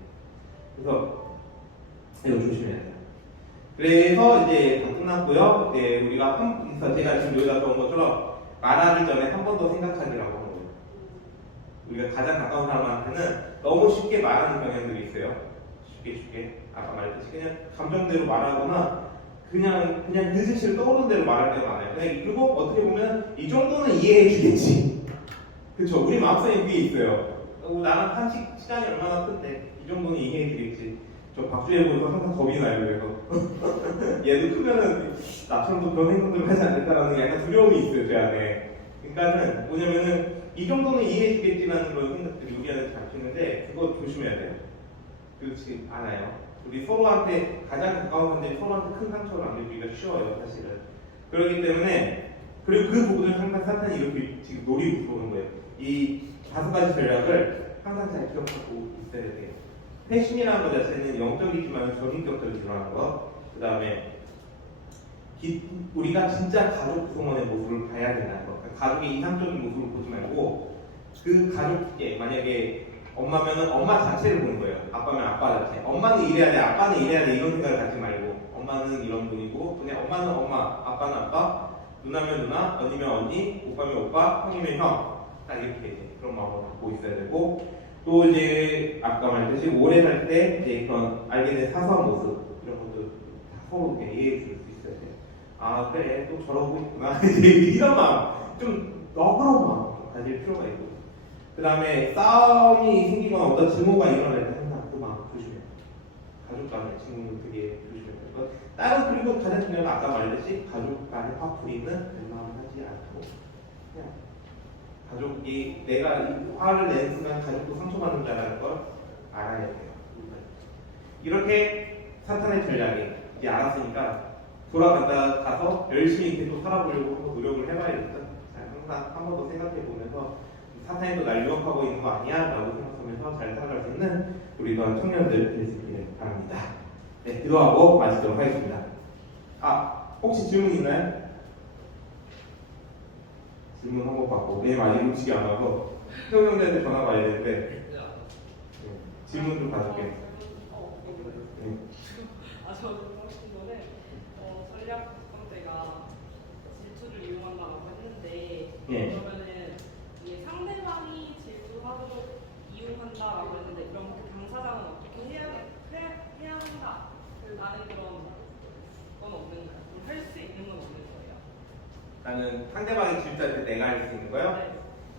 그래서 이거 조심해야 돼요. 그래서 이제 다 끝났고요. 이제 우리가 제가 지금 여기다 적은 것처럼 말하기 전에 한 번 더 생각하기라고 하는 거예요. 우리가 가장 가까운 사람한테는 너무 쉽게 말하는 경향들이 있어요. 쉽게 아까 말했듯이 그냥 감정대로 말하거나 그냥 그 즉시를 떠오르는 대로 말할 때가 많아요. 그리고 어떻게 보면 이 정도는 이해해 주겠지. 그렇죠? 우리 마음속에 그게 있어요. 나랑 한 시간이 얼마나 큰데 이 정도는 이해해 주겠지. 저 박주혜 보면서 항상 겁이 나요. 그래서 얘도 크면은 나처럼 또 그런 행동들을 하지 않을까라는 약간 두려움이 있어요. 제 안에. 그러니까는 뭐냐면은 이 정도는 이해해 주겠지라는 그런 생각들이 우리 안에 잡히는데 그거 조심해야 돼요. 그렇지 않아요. 우리 서로한테 가장 가까운 사람들이 서로한테 큰 상처를 안 내주기가 쉬워요. 사실은. 그렇기 때문에 그리고 그 부분을 항상 사탄이 이렇게 지금 노리고 들어오는 거예요. 이 5가지 전략을 항상 잘 기억하고 있어야 돼요. 회심이라는 것 자체는 영적이지만 전인격적으로 드러나는 것. 그 다음에 우리가 진짜 가족 구성원의 모습을 봐야 된다는 것. 그러니까 가족의 이상적인 모습을 보지 말고 그 가족에 만약에 엄마면은 엄마 자체를 보는 거예요. 아빠면 아빠 자체. 엄마는 이래야 돼, 아빠는 이래야 돼 이런 생각을 갖지 말고 엄마는 이런 분이고 그냥 엄마는 엄마, 아빠는 아빠, 누나면 누나, 언니면 언니, 오빠면 오빠, 형이면 형. 딱 이렇게 그런 마음을 갖고 있어야 되고 또 이제 아까 말했듯이 오래 살 때 이제 그런 알게 된 사소한 모습 이런 것도 다 서로 이해해 줄 수 있어야 돼요. 그래 또 저러고 있구나 이제 이런 마음 좀 너그러운 마음 가질 필요가 있고 그 다음에 싸움이 생기거나 어떤 증오가 일어날 때 항상 그 마음 조심해요. 가족 간의 증오는 되게 조심해야 돼요. 다른 그리고 가장 중요한 건 아까 말했듯이 가족 간의 화풀이는 웬만하지 않고 그냥 가족이 내가 화를 내는 순간 가족도 상처받는다는 걸 알아야 돼요. 이렇게 사탄의 전략이 이제 알았으니까 가서 열심히 이렇게 또 살아보려고 한번 노력을 해봐야겠죠. 항상 한 번 더 생각해 보면서 사탄이 또 날 유혹하고 있는 거 아니야? 라고 생각하면서 잘 살아갈 수 있는 우리 또한 청년들 되시길 바랍니다. 네, 기도하고 마치도록 하겠습니다. 혹시 질문 있나요? 질문 한번 받고 왜냐면 아직 음식이 안 와서 태호 형제한테 전화 가야 되는데 질문 좀 받을게. 네. 저는 하고 싶은 거는 전략 선택가 질투를 이용한다고 했는데 예. 그러면은 이게 상대방이 질투하도록 이용한다라고 했는데 그럼 그 당사자는 어떻게 해야 한다? 나는 그런 건 없는가요? 할 수 있는 건 없는 거예요? 나는 상대방이 질투할 때 내가 할 수 있는 거요? 네.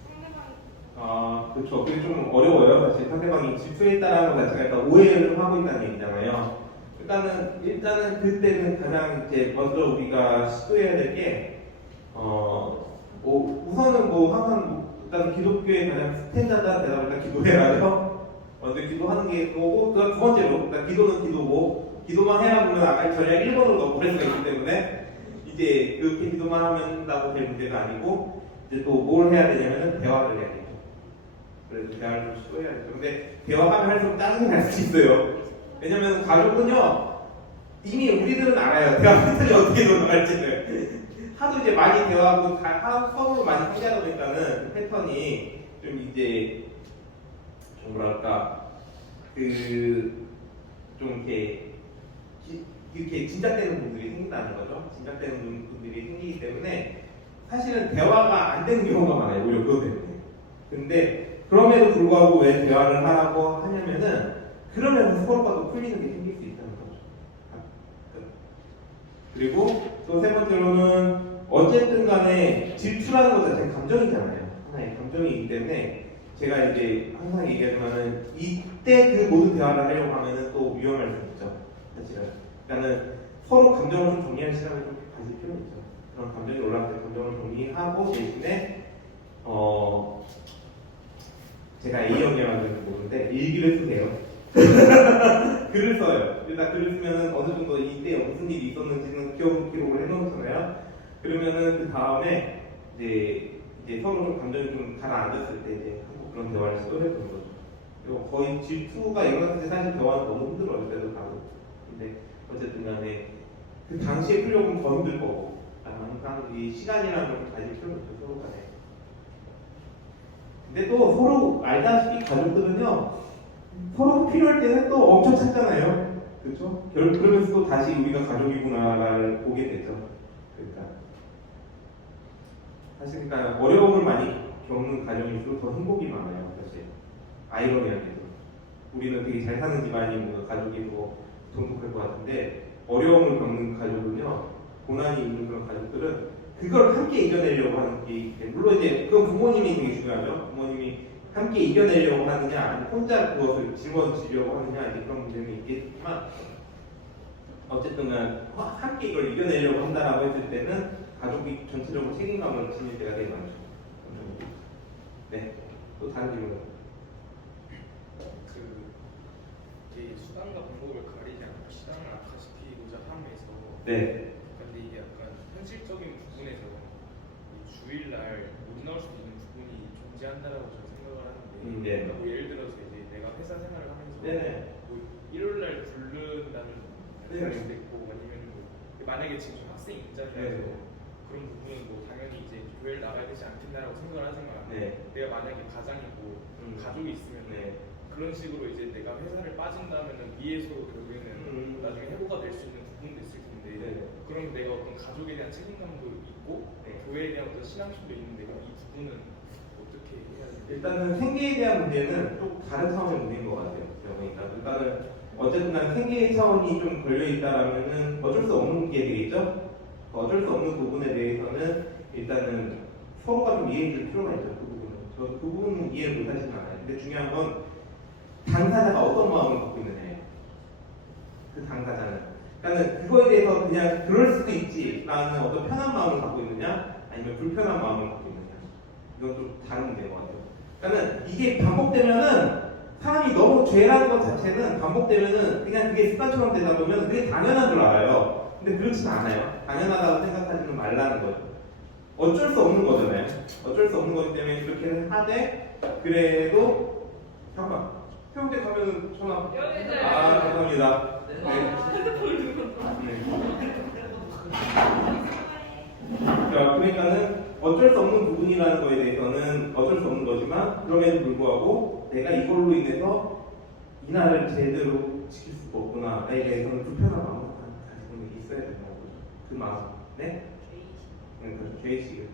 상대방이 그렇죠. 그게 좀 어려워요. 사실 상대방이 질투했다라는 것 자체가 일단 오해를 좀 하고 있다는 얘기잖아요. 일단은 그때는 가장 이제 먼저 우리가 시도해야 될 게, 우선은 항상 일단 기독교의 가장 스탠다드한 대답은 일단 기도해라요. 먼저 기도하는 게 그거고, 그다음 두 번째로, 일단 기도는 기도고, 기도만 해야 보면 아까 전략 1번으로 넘어갈 수가 있기 때문에, 이제 그렇게 기도만 하면다고 될 문제가 아니고, 이제 또 뭘 해야 되냐면은 대화를 해야 돼요. 그래서 대화를 좀 시도해야죠. 근데 대화하면 할수록 짜증이 날 수 있어요. 왜냐면 가족은요, 이미 우리들은 알아요. 대화 패턴이 어떻게 돌아갈지를. 하도 이제 많이 대화하고 서로 많이 상대하다 보니까는 패턴이 좀 이제, 좀 뭐랄까, 좀 이렇게 진작되는 분들이 생긴다는 거죠. 진작되는 분들이 생기기 때문에 사실은 대화가 안 되는 경우가 많아요. 오히려 그것 때문에. 근데 그럼에도 불구하고 왜 대화를 하라고 하냐면은 그러면서 서로가 더 풀리는 게 생길 수 있다는 거죠. 그리고 또 세 번째로는 어쨌든 간에 질투라는 것 자체는 감정이잖아요. 하나의 감정이기 때문에 제가 이제 항상 얘기하지만은 이때 그 모든 대화를 하려고 하면은 또 위험할 수 있죠. 사실은. 그러니까는 서로 감정을 좀 정리할 시간을 좀 가질 필요가 있죠. 그런 감정이 올라갈 때 감정을 정리하고 대신에 제가 A형이라는 걸 모르는데 일기를 쓰세요. 글을 써요. 일단 글을 쓰면은 어느 정도 이때 무슨 일이 있었는지는 기록을 해놓잖아요. 그러면은 그 다음에 이제 서로 좀 감정이 좀 가라앉았을 때 이제 한번 그런 대화를 시도해보는 거죠. 그리고 거의 질투가 일어났을 때 사실 대화는 너무 힘들어요. 그래도 바로. 근데 어쨌든 간에 그 당시에 풀려면 더 힘들 거고 항상 이 시간이라는 걸 가질 필요가 있죠. 서로 간에. 근데 또 서로 알다시피 가족들은요 서로 필요할 때는 또 엄청 찾잖아요. 그렇죠? 그러면서 또 다시 우리가 가족이구나를 보게 되죠. 그러니까 사실 그러니까 어려움을 많이 겪는 가정일수록 더 행복이 많아요. 사실 아이러니하게도 우리는 되게 잘 사는 집안이고 가족이고 돈독할 것 같은데 어려움을 겪는 가족은요 고난이 있는 그런 가족들은 그걸 함께 이겨내려고 하는 게 있기 때문에 물론 이제 그건 부모님이 되게 중요하죠. 부모님이 함께 이겨내려고 하느냐 아니면 혼자 그것을 짊어지려고 하느냐 이제 그런 문제는 있겠지만 어쨌든 함께 이걸 이겨내려고 한다라고 했을 때는 가족이 전체적으로 책임감을 지닐 때가 되게 많죠. 네. 또 다른 질문. 이 수단과 방법을 가리지 않고 시장을 악화시키고자 함에서 네. 근데 이게 약간 현실적인 부분에서 이 주일날 못 나올 수도 있는 부분이 존재한다라고 저는 생각을 하는데 네. 그러니까 뭐 예를 들어서 이제 내가 회사 생활을 하면서 네네. 뭐 일요일날 부른다는 네네. 할 수도 있고 아니면 뭐 만약에 지금 학생 입장이라서 네네. 그런 부분은 뭐 당연히 이제 교회를 나가야 되지 않겠나라고 생각을 하지만 네. 내가 만약에 가장이고 가족이 있으면 네. 그런 식으로 이제 내가 회사를 빠진다면은 위에서도 결국에는 나중에 해고가 될 수 있는 부분도 있을 텐데 네. 그럼 내가 어떤 가족에 대한 책임감도 있고 네. 교회에 대한 어떤 신앙심도 있는데 이 부분은 어떻게 해야 될지 일단은 생계에 대한 문제는 좀 다른 차원의 문제인 것 같아요. 그러니까 일단은 어쨌든 간 생계의 차원이 좀 걸려 있다라면은 어쩔 수 없는 게 되겠죠. 어쩔 수 없는 부분에 대해서는 일단은 서로가 좀 이해해줄 필요가 있죠. 그 부분은. 저도 그 부분은 이해를 못하진 않아요. 근데 중요한 건 당사자가 어떤 마음을 갖고 있느냐예요. 그 당사자는. 그러니까 그거에 대해서 그냥 그럴 수도 있지라는 어떤 편한 마음을 갖고 있느냐, 아니면 불편한 마음을 갖고 있느냐. 이건 좀 다른 문제인 것 같아요. 그러니까 이게 반복되면은 사람이 너무 죄라는 것 자체는 반복되면은 그냥 그게 습관처럼 되다 보면 그게 당연한 줄 알아요. 근데 그렇지는 않아요. 당연하다고 생각하지는 말라는 거죠. 어쩔 수 없는 거잖아요. 어쩔 수 없는 거기 때문에 그렇게는 하되 그래도 잠깐. 태국에 가면 전화. 네. 감사합니다. 네. 핸드폰을 들고 네. 자, 그러니까는 어쩔 수 없는 부분이라는 거에 대해서는 어쩔 수 없는 거지만 그럼에도 불구하고 내가 이걸로 인해서 이 나라를 제대로 지킬 수가 없구나. 나에 대해서는 불편한 마음을 가지고 있어야 된다는 거죠. 그 마음. 네? 그렇죠. 죄의식.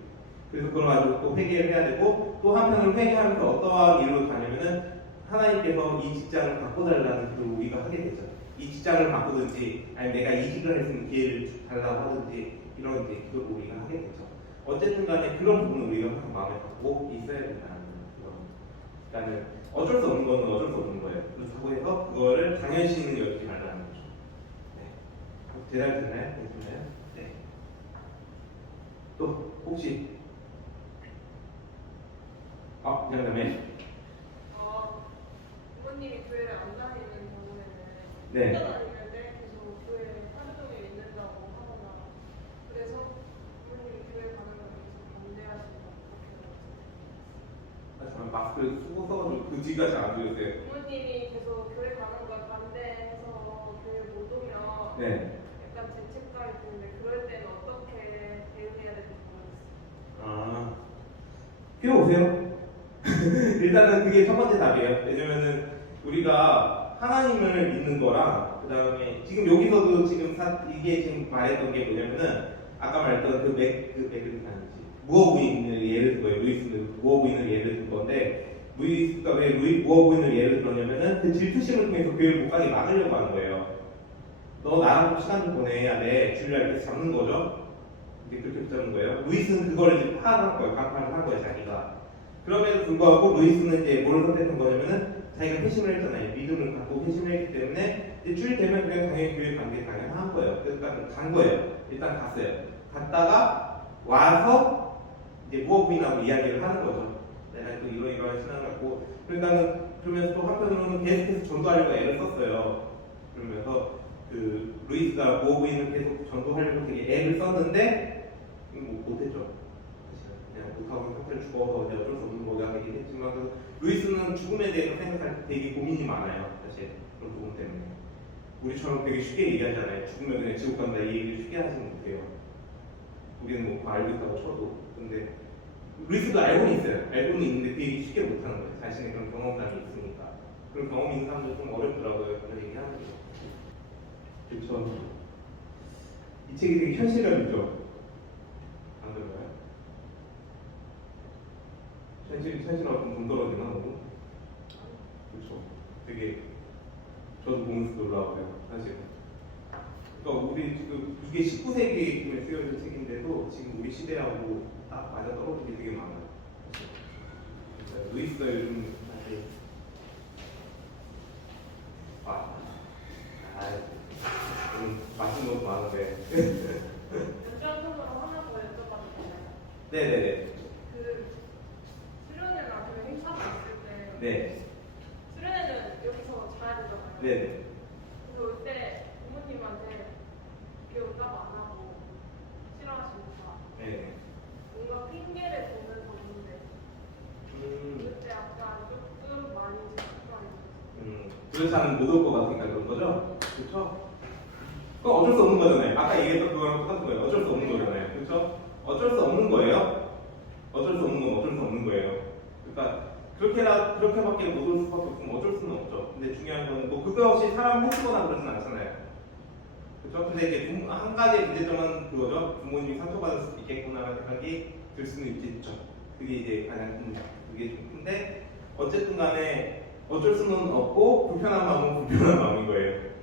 그래서 그걸 가지고 또 회개를 해야 되고 또 한편으로 회개하면서 어떠한 일로 가냐면은 하나님께서 이 직장을 바꿔달라는 기도를 우리가 하게 되죠. 이 직장을 바꾸든지 아니면 내가 이직을 할 수 있는 기회를 달라고 하든지 이런 이제 기도를 우리가 하게 되죠. 어쨌든 간에 그런 부분을 우리가 항상 마음에 갖고 있어야 된다는 그런. 그러니까 어쩔 수 없는 거는 어쩔 수 없는 거예요. 그렇다고 해서 그거를 당연시는 여기지 말라는 거죠. 네. 대답되나요? 괜찮나요? 네. 또 혹시 그다음에 부모님이 교회를 안 다니는 경우에는 네. 혼자 다니는데 계속 교회에 하루 종일 있는다고 하거나 그래서 부모님이 교회 가는 걸 계속 반대하신다고 그렇게 저는 마스크를 쓰고 써가지고 그 뒤가 잘 안 보였어요. 부모님이 계속 교회 가는 걸 반대해서 교회 못 오면 네. 약간 죄책감이 드는데 그럴 때는 어떻게 대응해야 될지 모르겠어요. 필요 오세요? 일단은 그게 첫 번째 답이에요. 왜냐면은 우리가 하나님을 믿는 거랑 그 다음에 지금 여기서도 지금 이게 지금 말했던 게 뭐냐면은 아까 말했던 맥은 아니지 무어 부인을 예를 든 거예요. 루이스는 무어 부인을 예를 든 건데 루이스가 왜 무어 부인을 예를 들었냐면은 그 질투심을 통해서 교회를 못 가게 막으려고 하는 거예요. 너 나랑 좀 시간 좀 보내야 돼. 주일날 이렇게 잡는 거죠. 이제 그렇게 붙잡는 거예요. 루이스는 그거를 이제 파악한 거예요. 간파를 한 거예요, 자기가. 그럼에도 불구하고 루이스는 이제 뭘 선택한 거냐면은 자기가 회심을 했잖아요. 믿음을 갖고 회심을 했기 때문에 이제 주일 되면 그냥 당연히 교회 가는 게 당연한 거예요. 그러니까 간 거예요. 일단 갔어요. 갔다가 와서 이제 무어 부인하고 이야기를 하는 거죠. 내가 또 이러이러한 신앙을 갖고 그러니까는 그러면서 또 한편으로는 계속해서 전도하려고 애를 썼어요. 그러면서 그 루이스가 무어 부인을 계속 전도하려고 되게 애를 썼는데 못했죠. 그냥 못하고 상태를 죽어서 이제 어쩔 수 없는 거가 되긴 했지만 그 루이스는 죽음에 대해서 생각할 때 되게 고민이 많아요. 사실 그런 부분 때문에 우리처럼 되게 쉽게 얘기하잖아요. 죽으면 그냥 지옥 간다 이 얘기를 쉽게 하지는 못해요. 우리는 뭐 그거 알고 있다고 쳐도 근데 루이스도 알고는 있어요. 알고는 있는데 그 얘기 쉽게 못하는 거예요. 자신의 그런 경험담이 있으니까 그런 경험이 있는 사람들 좀 어렵더라고요. 그런 얘기 하는 게. 그렇죠. 이 책이 되게 현실감 있죠. 안 그런가요? 현실하고 좀 동떨어지나 너무? 그렇죠. 되게 저도 보면서 놀라워요. 사실. 그러니까 우리 지금 이게 19세기에 쓰여진 책인데도 지금 우리 시대하고 딱 맞아 떨어지는 게 되게 많아요. 그러니까 루이스가 요즘 사실 오늘 맛있는 것도 많은데. 연장선으로 하나 더 여쭤봐도 되나요? 네네네. 그 수련회나 그 행사가 있을 때 네. 수련회는 여기서 자야 되잖아요. 네네. 그래서 올 때 부모님한테 비 온다고 안 하고 싫어하시니까 네네. 뭔가 핑계를 대는 건데 그때 약간 조금 많이 죄책감이 그렇지 않으면 못 올 것 같으니까 그런 거죠? 그렇죠? 그건 어쩔 수 없는 거잖아요. 아까 얘기했던 그거랑 똑같은 거예요. 어쩔 수 없는 거잖아요. 그렇죠? 어쩔 수 없는 거예요. 어쩔 수 없는 건 어쩔 수 없는 거예요. 그러니까 그렇게밖에 못 올 수밖에 없으면 어쩔 수는 없죠. 근데 중요한 건 뭐 그것이 사람을 해치거나 그러진 않잖아요. 그렇죠? 근데 이제 한 가지 문제점은 그거죠. 부모님이 상처받을 수도 있겠구나라는 생각이 들 수는 있겠죠. 그게 이제 가장 큰 그게 좀 큰데 어쨌든 간에 어쩔 수는 없고 불편한 마음은 불편한 마음인 거예요.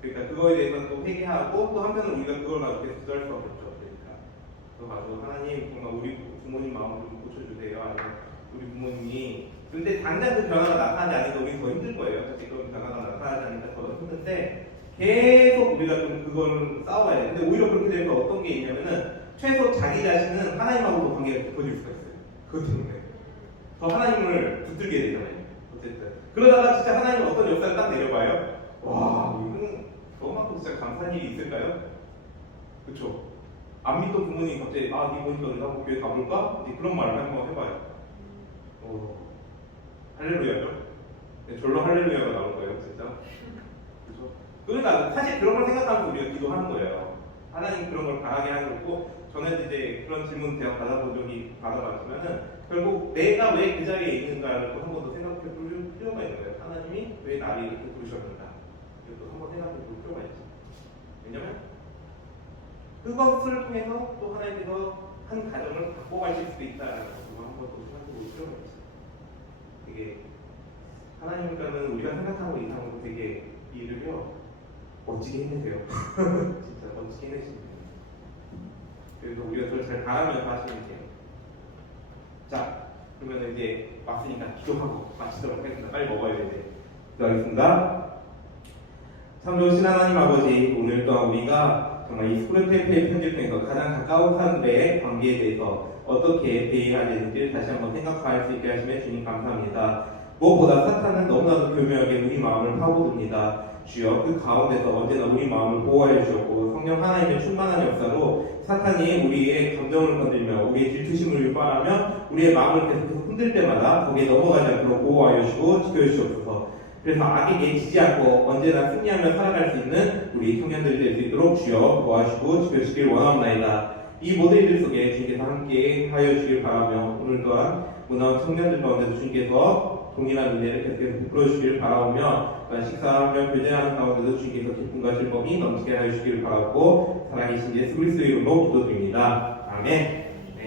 그러니까 그거에 대해서 또 회개하고 또 한편으로 우리가 그걸 가지고 계속 기도할 수가 없죠. 그러니까 그거 가지고 하나님 정말 우리 부모님 마음을 좀 고쳐주세요. 아니면 우리 부모님이 근데 당장 그 변화가 나타나지 않으니까 우리 더 힘들 거예요. 사실 그런 변화가 나타나지 않으니까 더 힘든데 계속 우리가 좀 그걸 싸워야 돼요. 근데 오히려 그렇게 되면 어떤 게 있냐면은 최소 자기 자신은 하나님하고도 관계가 깊어질 수가 있어요. 그것 때문에 더 하나님을 붙들게 되잖아요. 어쨌든 그러다가 진짜 하나님 어떤 역사를 딱 내려봐요. 와 이건 저만큼 진짜 감사한 일이 있을까요? 그렇죠? 안 믿던 부모님이 갑자기 네 보니까 우리 한번 교회 가볼까? 이제 그런 말을 한번 해봐요. 할렐루야죠? 네, 절로 할렐루야가 나올 거예요, 진짜. 그렇죠? 그러니까 사실 그런 걸 생각하면서 우리가 기도하는 거예요. 하나님 그런 걸 바라게 하고 저는 이제 그런 질문 제가 받아봤지만은 결국 내가 왜 그 자리에 있는가를 또 한 번 더 생각해 볼 필요가 있는 거예요. 하나님이 왜 나를 이렇게 부르셨는가? 이것도 한번 생각해 볼 필요가 있죠. 왜냐면 그것을 통해서 또 하나님께서 한 가정을 바꿔가실 수도 있다라는 것도 한번 또 생각해 볼 필요가 있죠. 되게 하나님과는 우리가 생각하고 이상으로 되게 일을요 멋지게 해내세요. 진짜 멋지게 해내십니다. 그래서 우리가 그걸 잘 바라면서 하시면 돼요. 자, 그러면 이제 왔으니까 기도하고 마치도록 하겠습니다. 빨리 먹어야 되는데. 기도하겠습니다. 참 좋으신 하나님 아버지, 오늘 또한 우리가 정말 이 스프레테이프의 편집 중에서 가장 가까운 사람들의 관계에 대해서 어떻게 대해야 되는지 다시 한번 생각할 수 있게 하시면 주님 감사합니다. 무엇보다 사탄은 너무나도 교묘하게 우리 마음을 파고듭니다. 주여, 그 가운데서 언제나 우리 마음을 보호하여 주셨고 성령 하나님의 충만한 역사로 사탄이 우리의 감정을 건들며 우리의 질투심을 유발하며 우리의 마음을 계속해서 흔들 때마다 거기에 넘어가지 않도록 보호하여 주시고 지켜주시옵소서. 그래서 악에게 지지 않고 언제나 승리하며 살아갈 수 있는 우리 청년들이 될 수 있도록 주여 도와주시고 지켜주시길 원하옵나이다. 이 모든 일들 속에 주님께서 함께 하여 주시길 바라며 오늘 또한 문화원 청년들 가운데도 주님께서 동일한 은혜를 계속해서 베풀어 주시길 바라오며 식사하며 교제하는 가운데도 주님께서 기쁨과 즐거움이 넘치게 하여 주시길 바라고 살아계신 예수 그리스도의 이름으로 기도드립니다. 아멘.